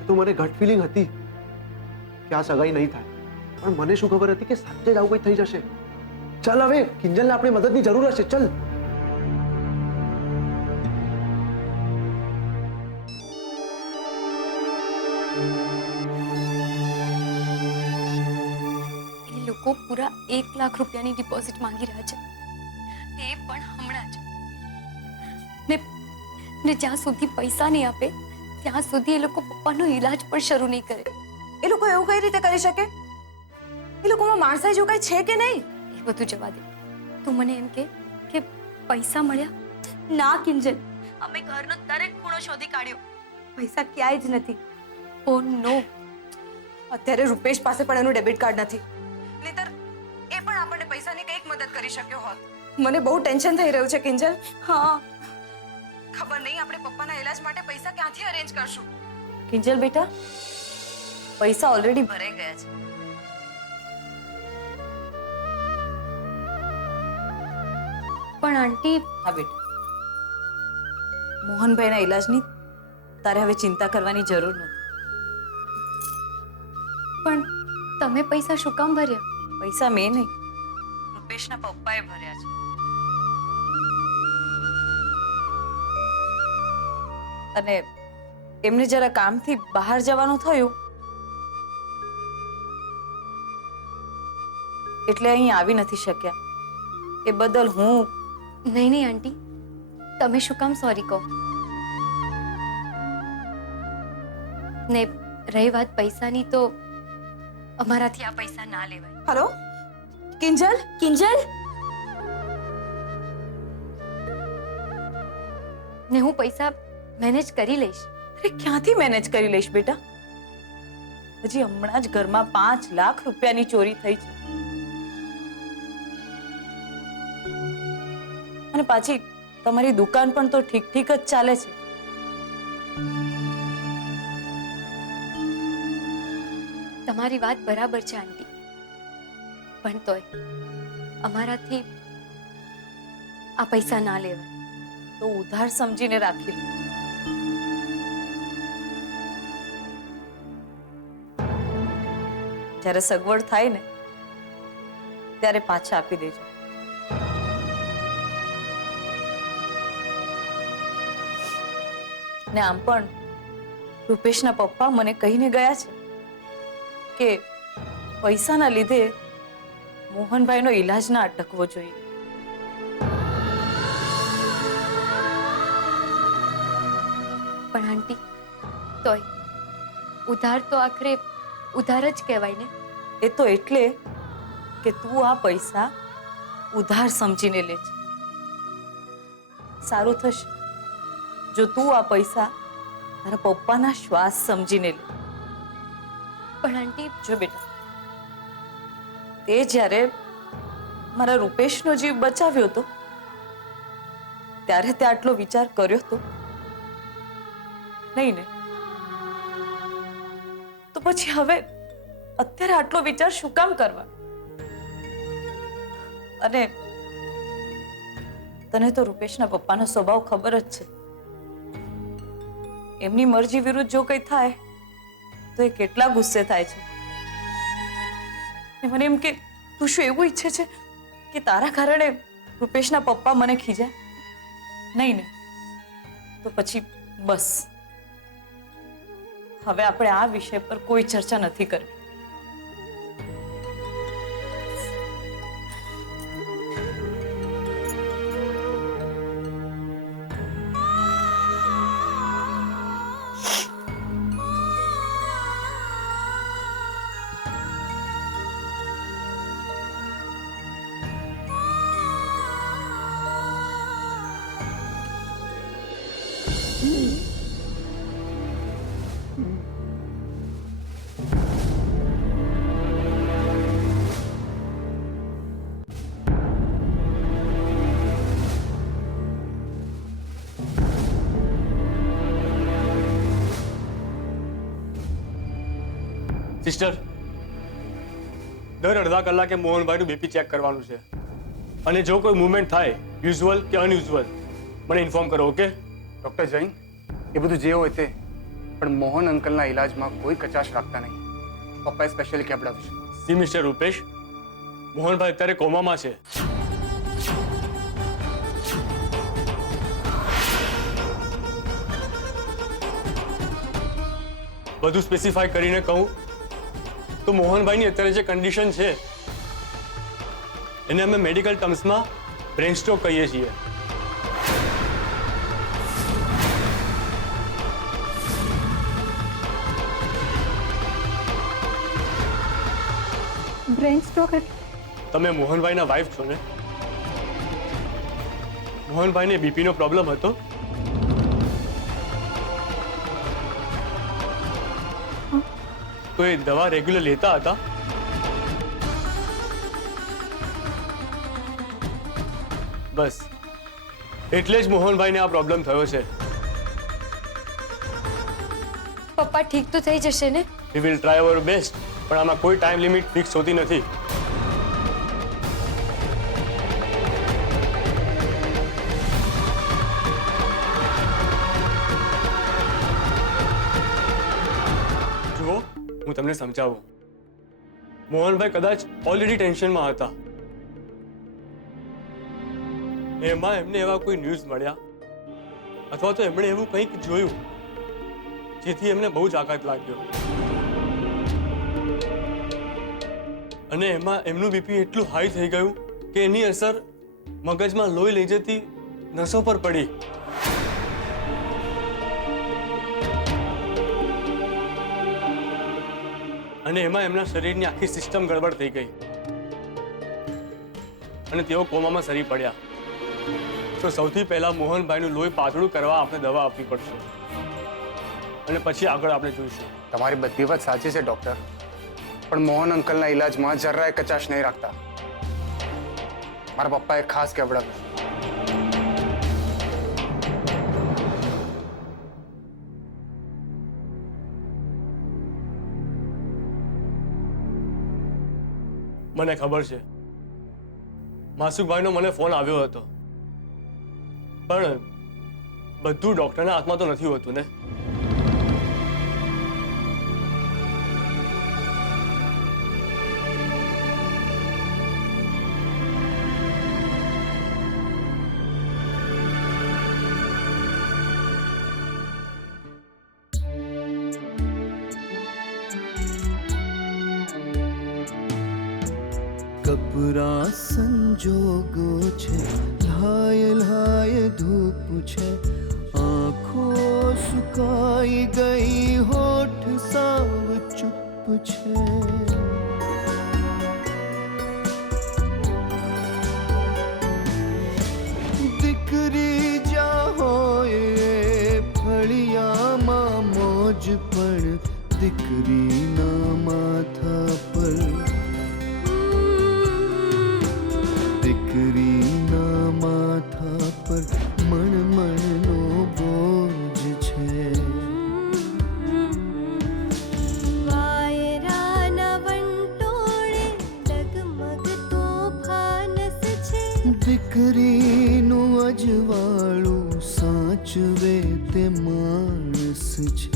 તો મને ગટ ફિલિંગ હતી કે આ સગાઈ નહીં થાય, પણ મને શું ખબર હતી કે સાચે જ આવું કંઈ થઈ જશે. ચાલ હવે, કિંજલને આપણે મદદની જરૂર હશે. ચલ. એ લોકો પૂરા 1 લાખ રૂપિયાની ડિપોઝિટ માંગી રહ્યા છે, એ પણ હમણાં જ. ને જ્યાં સુધી પૈસા નહીં આપે ત્યાં સુધી એ લોકો પપ્પાનો ઈલાજ પણ શરૂ નહીં કરે. એ લોકો એવું કઈ રીતે કરી શકે? એ લોકોમાં માણસાઈ જો કઈ છે કે નહીં? એ બધું જવા દે. તું મને એમ કે પૈસા મળ્યા? ના કિંજલ, અમે ઘરનો દરેક ખૂણો શોધી કાઢ્યો, પૈસા ક્યાંય જ નથી. ઓ નો, અત્યારે રૂપેશ પાસે પણ એનું ડેબિટ કાર્ડ નથી, નહીતર એ પણ આપણને પૈસાની કંઈક મદદ કરી શક્યો હોત. મને બહુ ટેન્શન થઈ રહ્યું છે કિંજલ. હા, ખબર નહીં આપણે પપ્પાના ઈલાજ માટે પૈસા ક્યાંથી અરેન્જ કરશું. કિંજલ બેટા, પૈસા ઓલરેડી ભરાઈ ગયા છે. પણ આંટી, હા બેટા, મોહનભાઈના ઈલાજની તારે હવે ચિંતા કરવાની જરૂર નથી. પણ તમે પૈસા શું કામ ભર્યા? પૈસા મેં નહીં, રૂપેશના પપ્પાએ ભર્યા છે. અને એમને જરા કામથી બહાર જવાનું થયું એટલે અહીં આવી નથી શક્યા. એ બદલ હું નહીં આંટી, તમે શું કામ સોરી કહો? ને રહી વાત પૈસાની, તો અમારાથી આ પૈસા ના લેવાય. હેલો કિંજલ. કિંજલ, ને હું પૈસા મેનેજ કરી લઈશ. અરે ક્યાંથી મેનેજ કરી લઈશ બેટા? હજી હમણાં જ ઘરમાં 5 લાખ રૂપિયાની ચોરી થઈ છે. અને પાછી તમારી દુકાન પણ તો ઠીક ઠીક જ ચાલે છે. તમારી વાત બરાબર છે આંટી, પણ તોય અમારાથી આ પૈસા ના લેવાય. તો ઉધાર સમજીને રાખી લો. જ્યારે સગવડ થાય ને ત્યારે પાછા આપી દેજો. ને આમ પણ રૂપેશના પપ્પા મને કહીને ગયા છે કે પૈસાના લીધે મોહનભાઈનો ઈલાજ ના અટકવો જોઈએ. પણ આંટી, તોય ઉધાર તો આખરે ઉધાર જ કહેવાય ને. એ તો એટલે કે તું આ પૈસા ઉધાર સમજીને લે છે. સારું થશે જો તું આ પૈસા તારા પપ્પાના શ્વાસ સમજીને લે. પણ આંટી, જો બેટા, તે જ્યારે મારા રૂપેશનો જીવ બચાવ્યો હતો ત્યારે તે આટલો વિચાર કર્યો હતો નહીં ને? તો પછી હવે અત્યારે આટલો વિચાર શું કામ કરવા? અને તને તો રૂપેશના પપ્પાનો સ્વભાવ ખબર જ છે. એમની મરજી વિરુદ્ધ જો કંઈ થાય તો એ કેટલા ગુસ્સે થાય છે. મને એમ કે તું શું એવું ઈચ્છે છે કે તારા કારણે રૂપેશના પપ્પા મને ખીજાય નહીં ને તો પછી બસ હવે આપણે આ વિષય પર કોઈ ચર્ચા નથી કરવી. સિસ્ટર, દર અડધા કલાકે મોહનભાઈનું બીપી ચેક કરવાનું છે અને જો કોઈ મૂવમેન્ટ થાય યુઝ્યુઅલ કે અનયુઝ્યુઅલ મને ઇન્ફોર્મ કરો. ઓકે ડૉક્ટર જૈન, એ બધું જે હોય તે, પણ મોહન અંકલના ઈલાજમાં કોઈ કચાશ રાખતા નહીં. પપ્પાએ સ્પેશિયલી કેવડાવ્યું છે. સી મિસ્ટર રૂપેશ, મોહનભાઈ અત્યારે કોમામાં છે. બધું સ્પેસિફાઈ કરીને કહું તો મોહનભાઈની અત્યારે જે કન્ડિશન છે એને અમે મેડિકલ ટર્મ્સમાં બ્રેન સ્ટ્રોક કહીએ છીએ. Brain stroke? તમે મોહનભાઈના વાઇફ છો ને? મોહનભાઈને બીપીનો પ્રોબ્લેમ હતો? તો એ દવા રેગ્યુલર લેતા હતા? બસ એટલે જ મોહનભાઈને આ પ્રોબ્લેમ થયો છે. પપ્પા ઠીક તો થઈ જશે ને? We will try our best, પણ આમાં કોઈ ટાઈમ લિમિટ ફિક્સ હોતી નથી. જુઓ, હું તમને સમજાવું. મોહનભાઈ કદાચ ઓલરેડી ટેન્શનમાં હતા. એમાં એમને એવા કોઈ ન્યૂઝ મળ્યા અથવા તો એમણે એવું કંઈક જોયું જેથી એમને બહુ જ આઘાત લાગ્યો અને એમાં એમનું બીપી એટલું હાઈ થઈ ગયું કે એની અસર મગજમાં લોહી લઈ જતી નસો પર પડી. અને એમાં એમના શરીરની આખી સિસ્ટમ ગડબડ થઈ ગઈ અને તેઓ કોમામાં સરી પડ્યા. તો સૌથી પહેલા મોહનભાઈનું લોહી પાતળું કરવા આપણે દવા આપવી પડશે અને પછી આગળ આપણે જોઈશું. તમારી બધી વાત સાચી છે ડૉક્ટર, પણ મોહન અંકલના ઈલાજમાં જરાય કચાશ નહીં રાખતા. મારા પપ્પાએ ખાસ કેવડાવ્યું. મને ખબર છે માસુકભાઈનો મને ફોન આવ્યો હતો, પણ બધું ડોક્ટરના હાથમાં તો નથી હોતું ને. કપરા સંજોગો છે, લાય લાય ધૂપ છે, આંખો સુકાઈ ગઈ, હોઠ સાવ ચૂપ છે. દીકરી જ્યાં હોય ફળિયામાં મોજ, પણ દીકરીના માથા પર દીકરીના માથા પર મણમણનો બોજ છે. વાયરાના વંટોળે ડગમગતો ફાનસ છે. દીકરીનું અજવાળું સાચવે તે માણસ છે.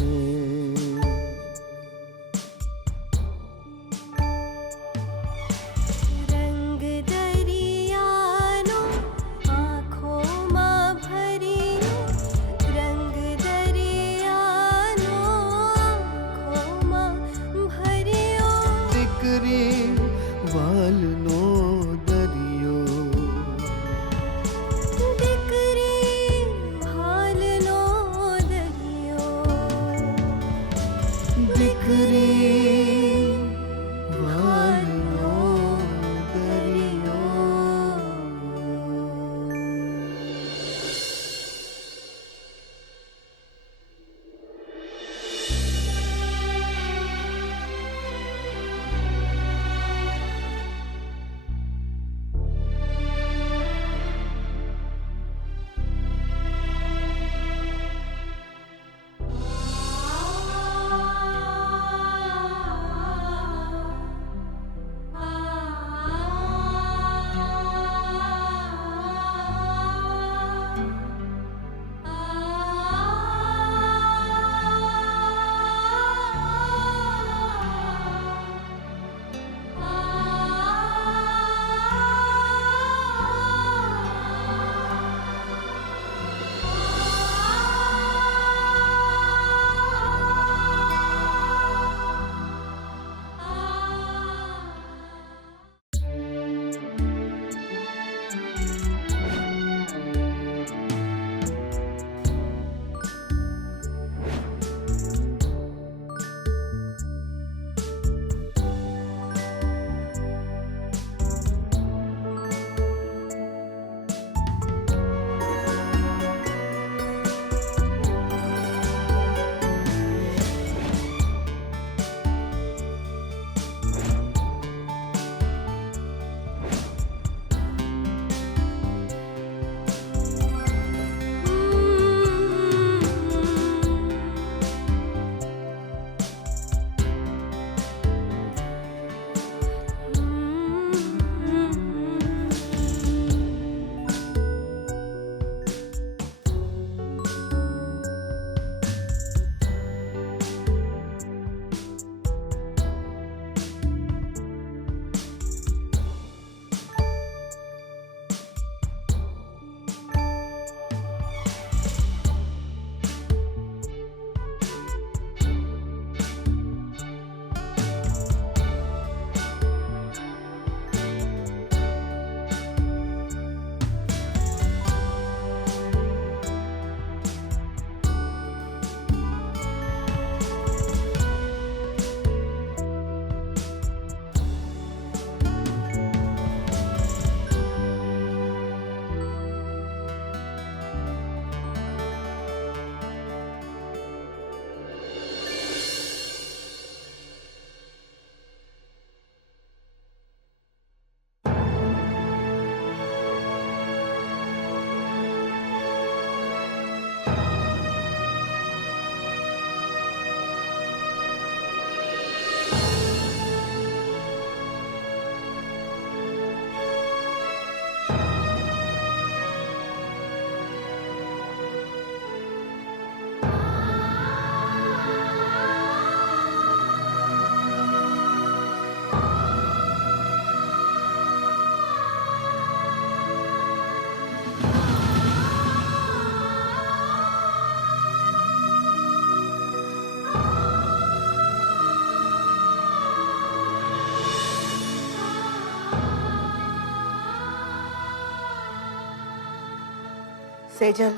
સેજલ,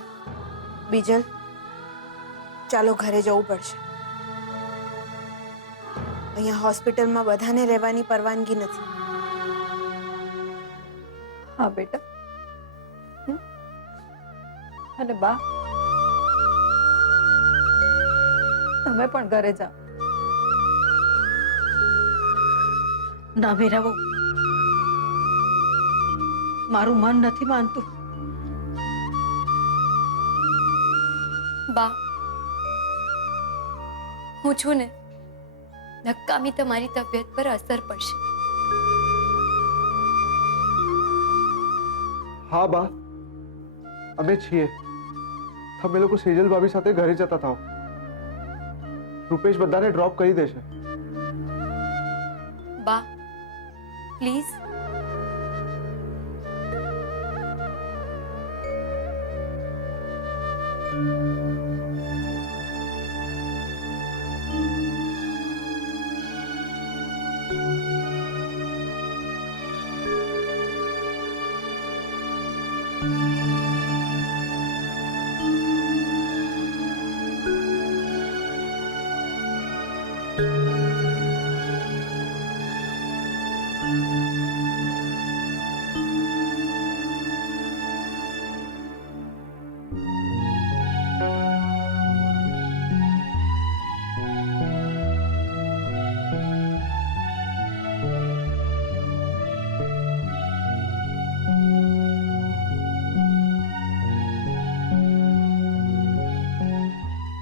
બીજલ, ચાલો ઘરે જવું પડશે. અહીંયા હોસ્પિટલમાં બધાને રહેવાની પરવાનગી નથી. હા બેટા. અને બા, તમે પણ ઘરે જાઓ. ના મેરાવો, મારું મન નથી માનતું. બા, હું છું ને, નકામી તમારી તબિયત પર અસર પડશે. હા બા, અમે છીએ. તમે લોકો સેજલ ભાભી સાથે ઘરે જતા થાઓ. રૂપેશ બધાને ડ્રોપ કરી દેશે. બા, પ્લીઝ.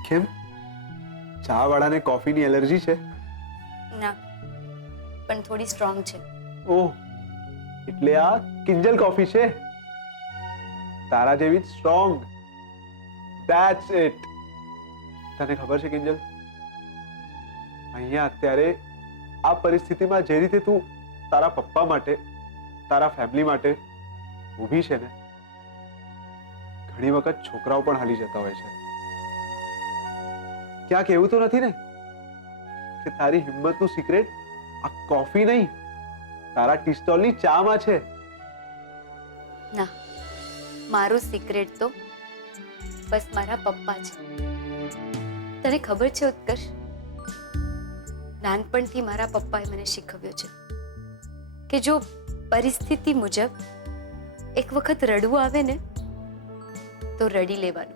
કેમ? ચા વાળાને કોફીની એલર્જી છે? ના, પણ થોડી સ્ટ્રોંગ છે. ઓહ, એટલે આ કિંજલ કોફી છે. તારા જેવી જ સ્ટ્રોંગ. That's it. તને ખબર છે કિંજલ, અહીંયા અત્યારે આ પરિસ્થિતિમાં જે રીતે તું તારા પપ્પા માટે, તારા ફેમિલી માટે ઊભી છે ને, ઘણી વખત છોકરાઓ પણ હાલી જતા હોય છે. ક્યાંક એવું તો નથી ને કે તારી હિંમતનું સિક્રેટ આ કોફી નહીં, તારા ટી સ્ટોલની ચામાં છે? ના, મારું સિક્રેટ તો બસ મારા પપ્પા છે. તને ખબર છે ઉત્કર્ષ, નાનપણથી મારા પપ્પાએ મને શીખવ્યું છે કે જો પરિસ્થિતિ મુજબ એક વખત રડવું આવે ને તો રડી લેવાનું,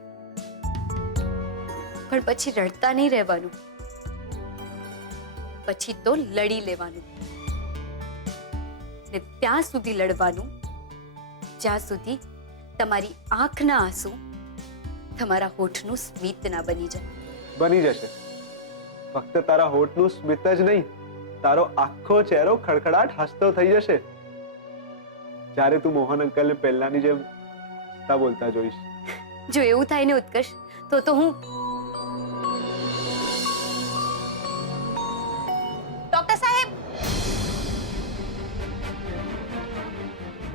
પણ પછી રડતા નહીં રહેવાનું, પછી તો લડી લેવાનું. ને ત્યાં સુધી લડવાનું જ્યાં સુધી તમારી આંખના આંસુ તમારા હોઠનું સ્મિત ના બની જાય. બની જશે. ફક્ત તારા હોઠનું સ્મિત જ નહીં, તારો આખો ચહેરો ખડખડાટ હસતો થઈ જશે જ્યારે તું મોહન અંકલને પહેલાની જેમ હસતા બોલતા જોઈશ. જો એવું થાય ને ઉત્કર્ષ, તો હું ડોક્ટર સાહેબ,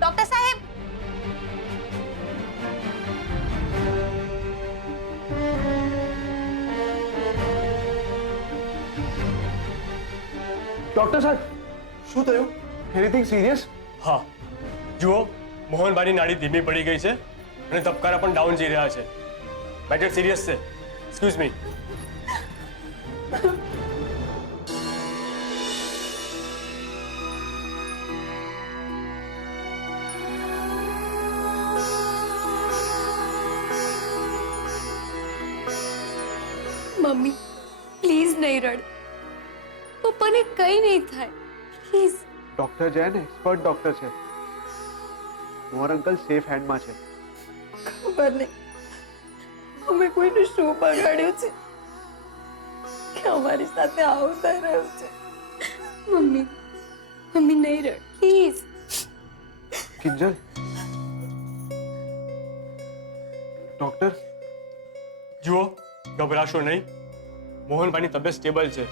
ડોક્ટર સાહેબ, ડોક્ટર સાહેબ, શું થયું? Anything serious? હા, જુઓ, મોહનભાઈની નાડી ધીમી પડી ગઈ છે અને ધબકારા પણ ડાઉન જઈ રહ્યા છે. મેટર સિરિયસ છે. Excuse me. મમ્મી પ્લીઝ નહીં રડ, પપ્પાને કઈ નહીં થાય, please. Doctor Jain expert doctor છે. મોહન અંકલ સેફ હેન્ડમાં છે. ખબર નહીં અમે કોઈનું શું બગાડ્યું છે કે અમારી સાથે આવું થઈ રહ્યું છે. મમ્મી, મમ્મી નહીં રડ, પ્લીઝ. કિંજલ, ડોક્ટર. જુઓ, ગભરાશો નહીં. મોહનભાઈની તબિયત સ્ટેબલ છે.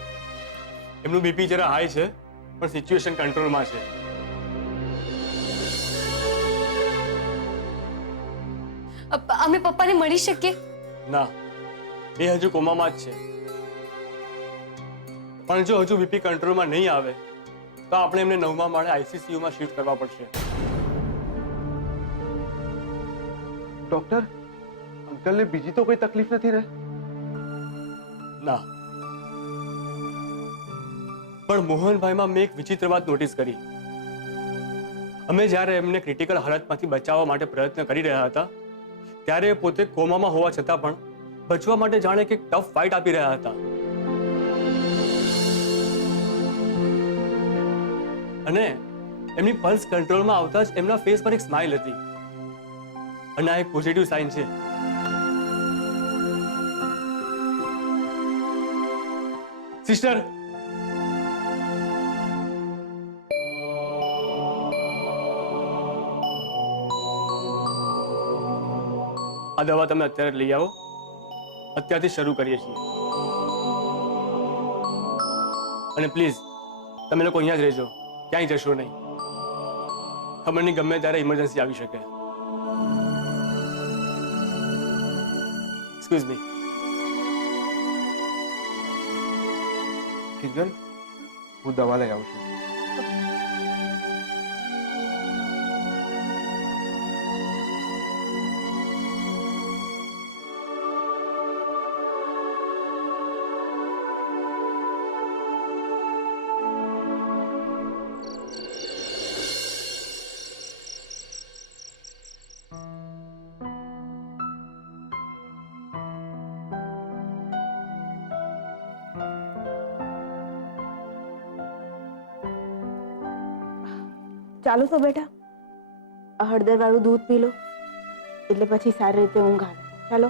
એમનું બીપી જરા હાઈ છે, પણ સિચ્યુએશન કંટ્રોલમાં છે. અમે પપ્પાને મળી શકીએ? ના, એ હજુ કોમામાં જ છે. પણ જો હજુ બીપી કંટ્રોલમાં નહીં આવે તો આપણે એમને 9મા માળે આઈસીસીયુમાં શિફ્ટ કરવા પડશે. ડોક્ટર, અંકલને બીજી તો કોઈ તકલીફ નથી ને? ના, પણ મોહનભાઈમાં મેં એક વિચિત્ર વાત નોટિસ કરી. અમે જ્યારે એમને ક્રિટિકલ હાલતમાંથી બચાવવા માટે પ્રયત્ન કરી રહ્યા હતા ત્યારે એ પોતે કોમામાં હોવા છતાં પણ બચવા માટે જાણે કે ટફ ફાઇટ આપી રહ્યા હતા. અને એમની પલ્સ કંટ્રોલમાં આવતા જ એમના ફેસ પર એક સ્માઇલ હતી અને આ એક પોઝિટિવ સાઇન છે. સિસ્ટર, આ દવા તમે અત્યારે લઈ આવો. અત્યારથી શરૂ કરીએ છીએ. અને પ્લીઝ તમે લોકો અહીંયા જ રહેજો, ક્યાંય જશો નહીં. ખબર નહીં ગમે ત્યારે ઇમરજન્સી આવી શકે. Excuse me. કિંજલ, હું દવા લઈ આવું છું. ચાલો તો બેટા, હળદર વાળું દૂધ પી લો એટલે પછી સારી રીતે ઊંઘ આવે. ચાલો.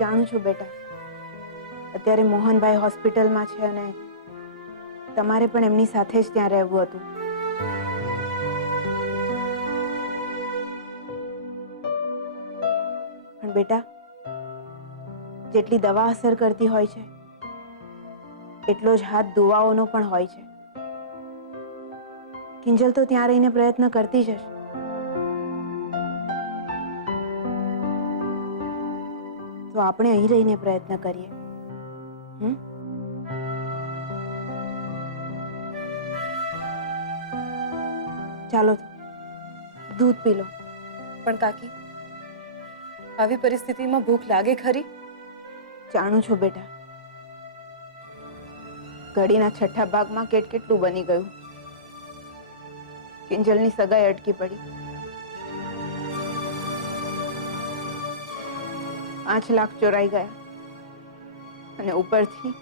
જાણું છું બેટા, અત્યારે મોહનભાઈ હોસ્પિટલમાં છે અને તમારે પણ એમની સાથે જ ત્યાં રહેવું હતું. પણ બેટા, જેટલી દવા અસર કરતી હોય છે એટલો જ હાથ દુવાઓનો પણ હોય છે. કિંજલ તો ત્યાં રહીને પ્રયત્ન કરતી જ હશે. તો આપણે અહીં રહીને પ્રયત્ન કરીએ. ચાલો તો દૂધ પી લો. પણ કાકી, આવી પરિસ્થિતિમાં ભૂખ લાગે ખરી? જાણું છું બેટા, ઘડીના છઠ્ઠા ભાગમાં કેટલું બની ગયું. કિંજલની સગાઈ અટકી પડી. 5 લાખ ચોરાઈ ગયા અને ઉપરથી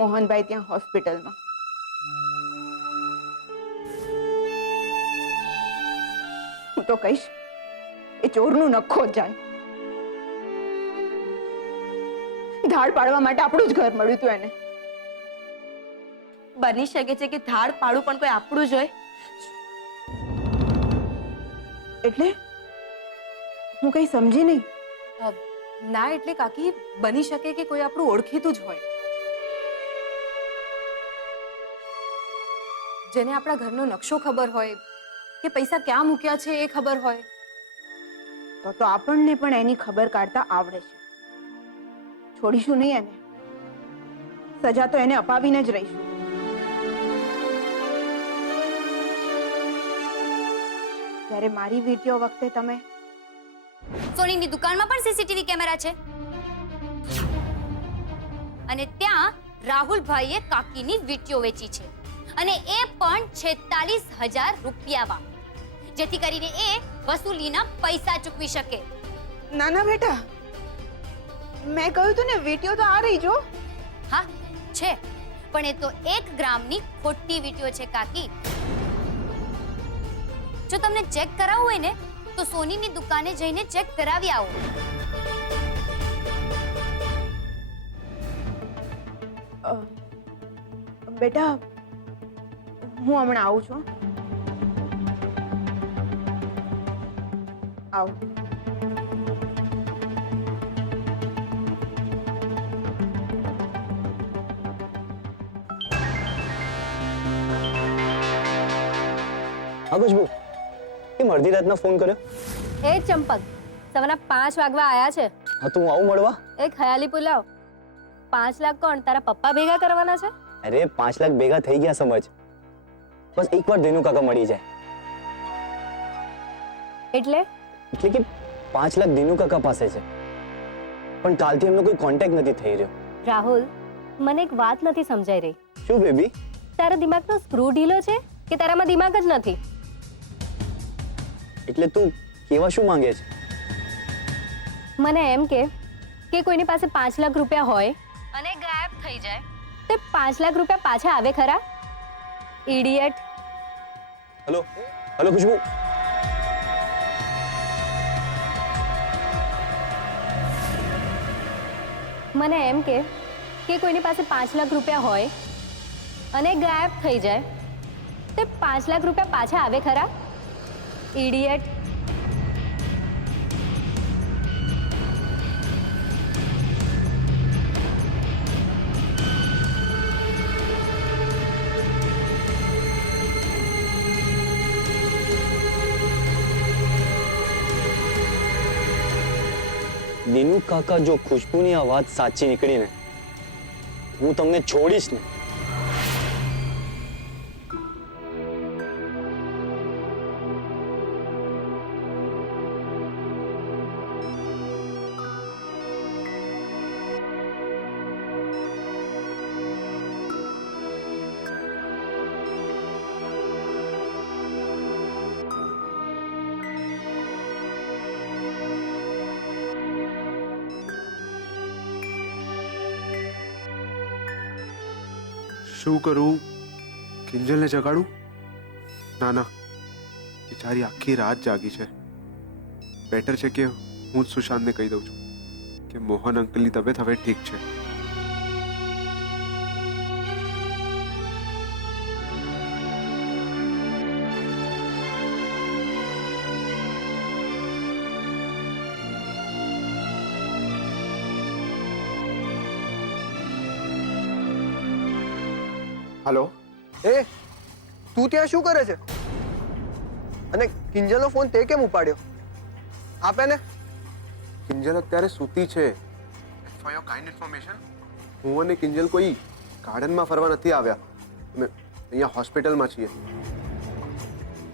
મોહનભાઈ ત્યાં હોસ્પિટલમાં. હું તો કહીશ એ ચોરનું નખો જાય. ધાડ પાડવા માટે આપણું જ ઘર મળ્યું હતું એને. બની શકે છે કે ધાડ પાડું પણ કોઈ આપણું જ હોય. એટલે હું કઈ સમજી નહીં. ના એટલે કાકી, બની શકે કે કોઈ આપણું ઓળખીતું જ હોય, જેને આપણા ઘરનો નકશો ખબર હોય કે પૈસા ક્યાં મૂક્યા છે એ ખબર હોય. તો આપણને પણ એની ખબર કાઢતા આવડે છે. છોડીશું નહીં એને. સજા તો એને અપાવીને જ રહીશું. જ્યારે મારી વીડિયો વખતે તમે સોનીની દુકાનમાં પણ સીસીટીવી કેમેરા છે અને ત્યાં રાહુલભાઈએ કાકીની વીડિયો વેચી છે અને એ પણ 46,000 રૂપિયામાં, જેથી કરીને એ વસૂલીના પૈસા ચૂકવી શકે. ના ના બેટા, મેં કહ્યું તું ને વીડિયો તો આ રહી જો. હા છે, પણ એ તો 1 ગ્રામની ખોટી વીડિયો છે કાકી. જો તમને ચેક કરાવવું હોય ને તો સોનીની દુકાને જઈને ચેક કરાવી આવો. બેટા, હું હમણાં આવું છું. આવું. હા ખુશ્બુ, કેમ અડધી રાતના ફોન કર્યો? એ ચંપક, સવારના 5 વાગવા આયા છે. હા તો હું આવું મળવા? એ ખયાલી પુલાવ. 5 લાખ કોણ તારા પપ્પા ભેગા કરવાના છે? અરે 5 લાખ ભેગા થઈ ગયા સમજ. બસ એકવાર ધીનુ કાકા મળી જાય. એટલે કે 5 લાખ દિનુ કાકા પાસે છે, પણ કાલથી એમનો કોઈ કોન્ટેક્ટ નથી થઈ રહ્યો. રાહુલ, મને એક વાત નથી સમજાઈ રહી. શું બેબી? તારા દિમાગનો સ્ક્રૂ ઢીલો છે કે તારામાં દિમાગ જ નથી? એટલે તું કેવા શું માંગે છે? મને એમ કે કોઈની પાસે 5 લાખ રૂપિયા હોય અને ગાયબ થઈ જાય તો 5 લાખ રૂપિયા પાછા આવે ખરા? ઇડિયટ. હેલો હેલો ખુશ્બુ. મને એમ કે કોઈની પાસે 5 લાખ રૂપિયા હોય અને ગાયબ થઈ જાય તો 5 લાખ રૂપિયા પાછા આવે ખરા? ઇડિયટ. દિનુ કાકા, જો ખુશ્બુની આ વાત સાચી નીકળી ને, હું તમને છોડીશ ને. શું કરું? કિંજલને જગાડું? ના ના, બિચારી આખી રાત જાગી છે. બેટર છે કે હું જ સુશાંતને કહી દઉં છું કે મોહન અંકલની તબિયત હવે ઠીક છે. હેલો. એ તું ત્યાં શું કરે છે? અને કિંજલનો ફોન તે કેમ ઉપાડ્યો? આપે ને. કિંજલ અત્યારે સૂતી છે. ફોર યોર કાઇન્ડ ઇન્ફોર્મેશન, હું અને કિંજલ કોઈ ગાર્ડનમાં ફરવા નથી આવ્યા. અમે અહીંયા હોસ્પિટલમાં છીએ,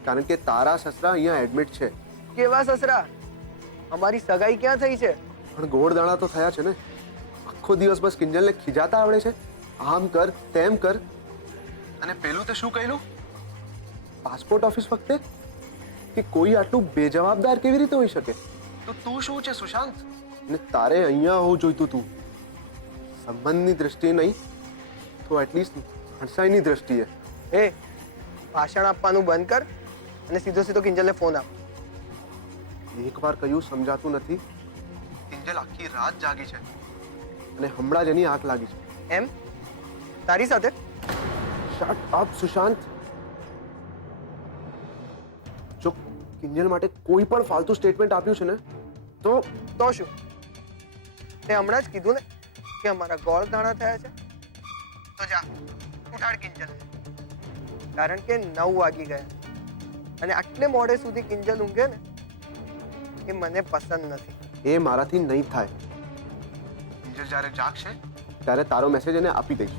કારણ કે તારા સસરા અહીંયા એડમિટ છે. કેવા સસરા? અમારી સગાઈ ક્યાં થઈ છે? પણ ગોળ દાણા તો થયા છે ને. આખો દિવસ બસ કિંજલને ખીજાતા આવડે છે, આમ કર તેમ કર. અને પેલું તે શું કહ્યું પાસપોર્ટ ઓફિસ વખતે, કે કોઈ આટલું બેજવાબદાર કેવી રીતે હોઈ શકે? તો તું શું છે સુશાંત? ને તારે અહીંયા હોવું જોઈતું તું. સંબંધની દ્રષ્ટિએ નહીં તો એટલીસ્ટ હંસાઈની દ્રષ્ટિએ. એ ભાષણ આપવાનું બંધ કર અને સીધો સીધો કિંજલને ફોન આપ. એકવાર કહ્યું સમજાતું નથી. કિંજલ આખી રાત જાગી છે અને હમણાં જ એની આંખ લાગી છે. એમ? તારી સાથે? Shut up Sushant. જો કિંજલ માટે કોઈ પણ ફાલતુ સ્ટેટમેન્ટ આપ્યું છે ને તો શું? તે હમણાં જ કીધું ને કે અમારા ગોળ દાણા થયા છે. તો જા ઉઠાડ કિંજલ, કારણ કે 9 વાગી ગયા અને આટલે મોડે સુધી કિંજલ ઊંઘે ને એ મને પસંદ નથી. એ મારાથી નહીં થાય. કિંજલ જ્યારે જાગશે ત્યારે તારો મેસેજ એને આપી દઈશ.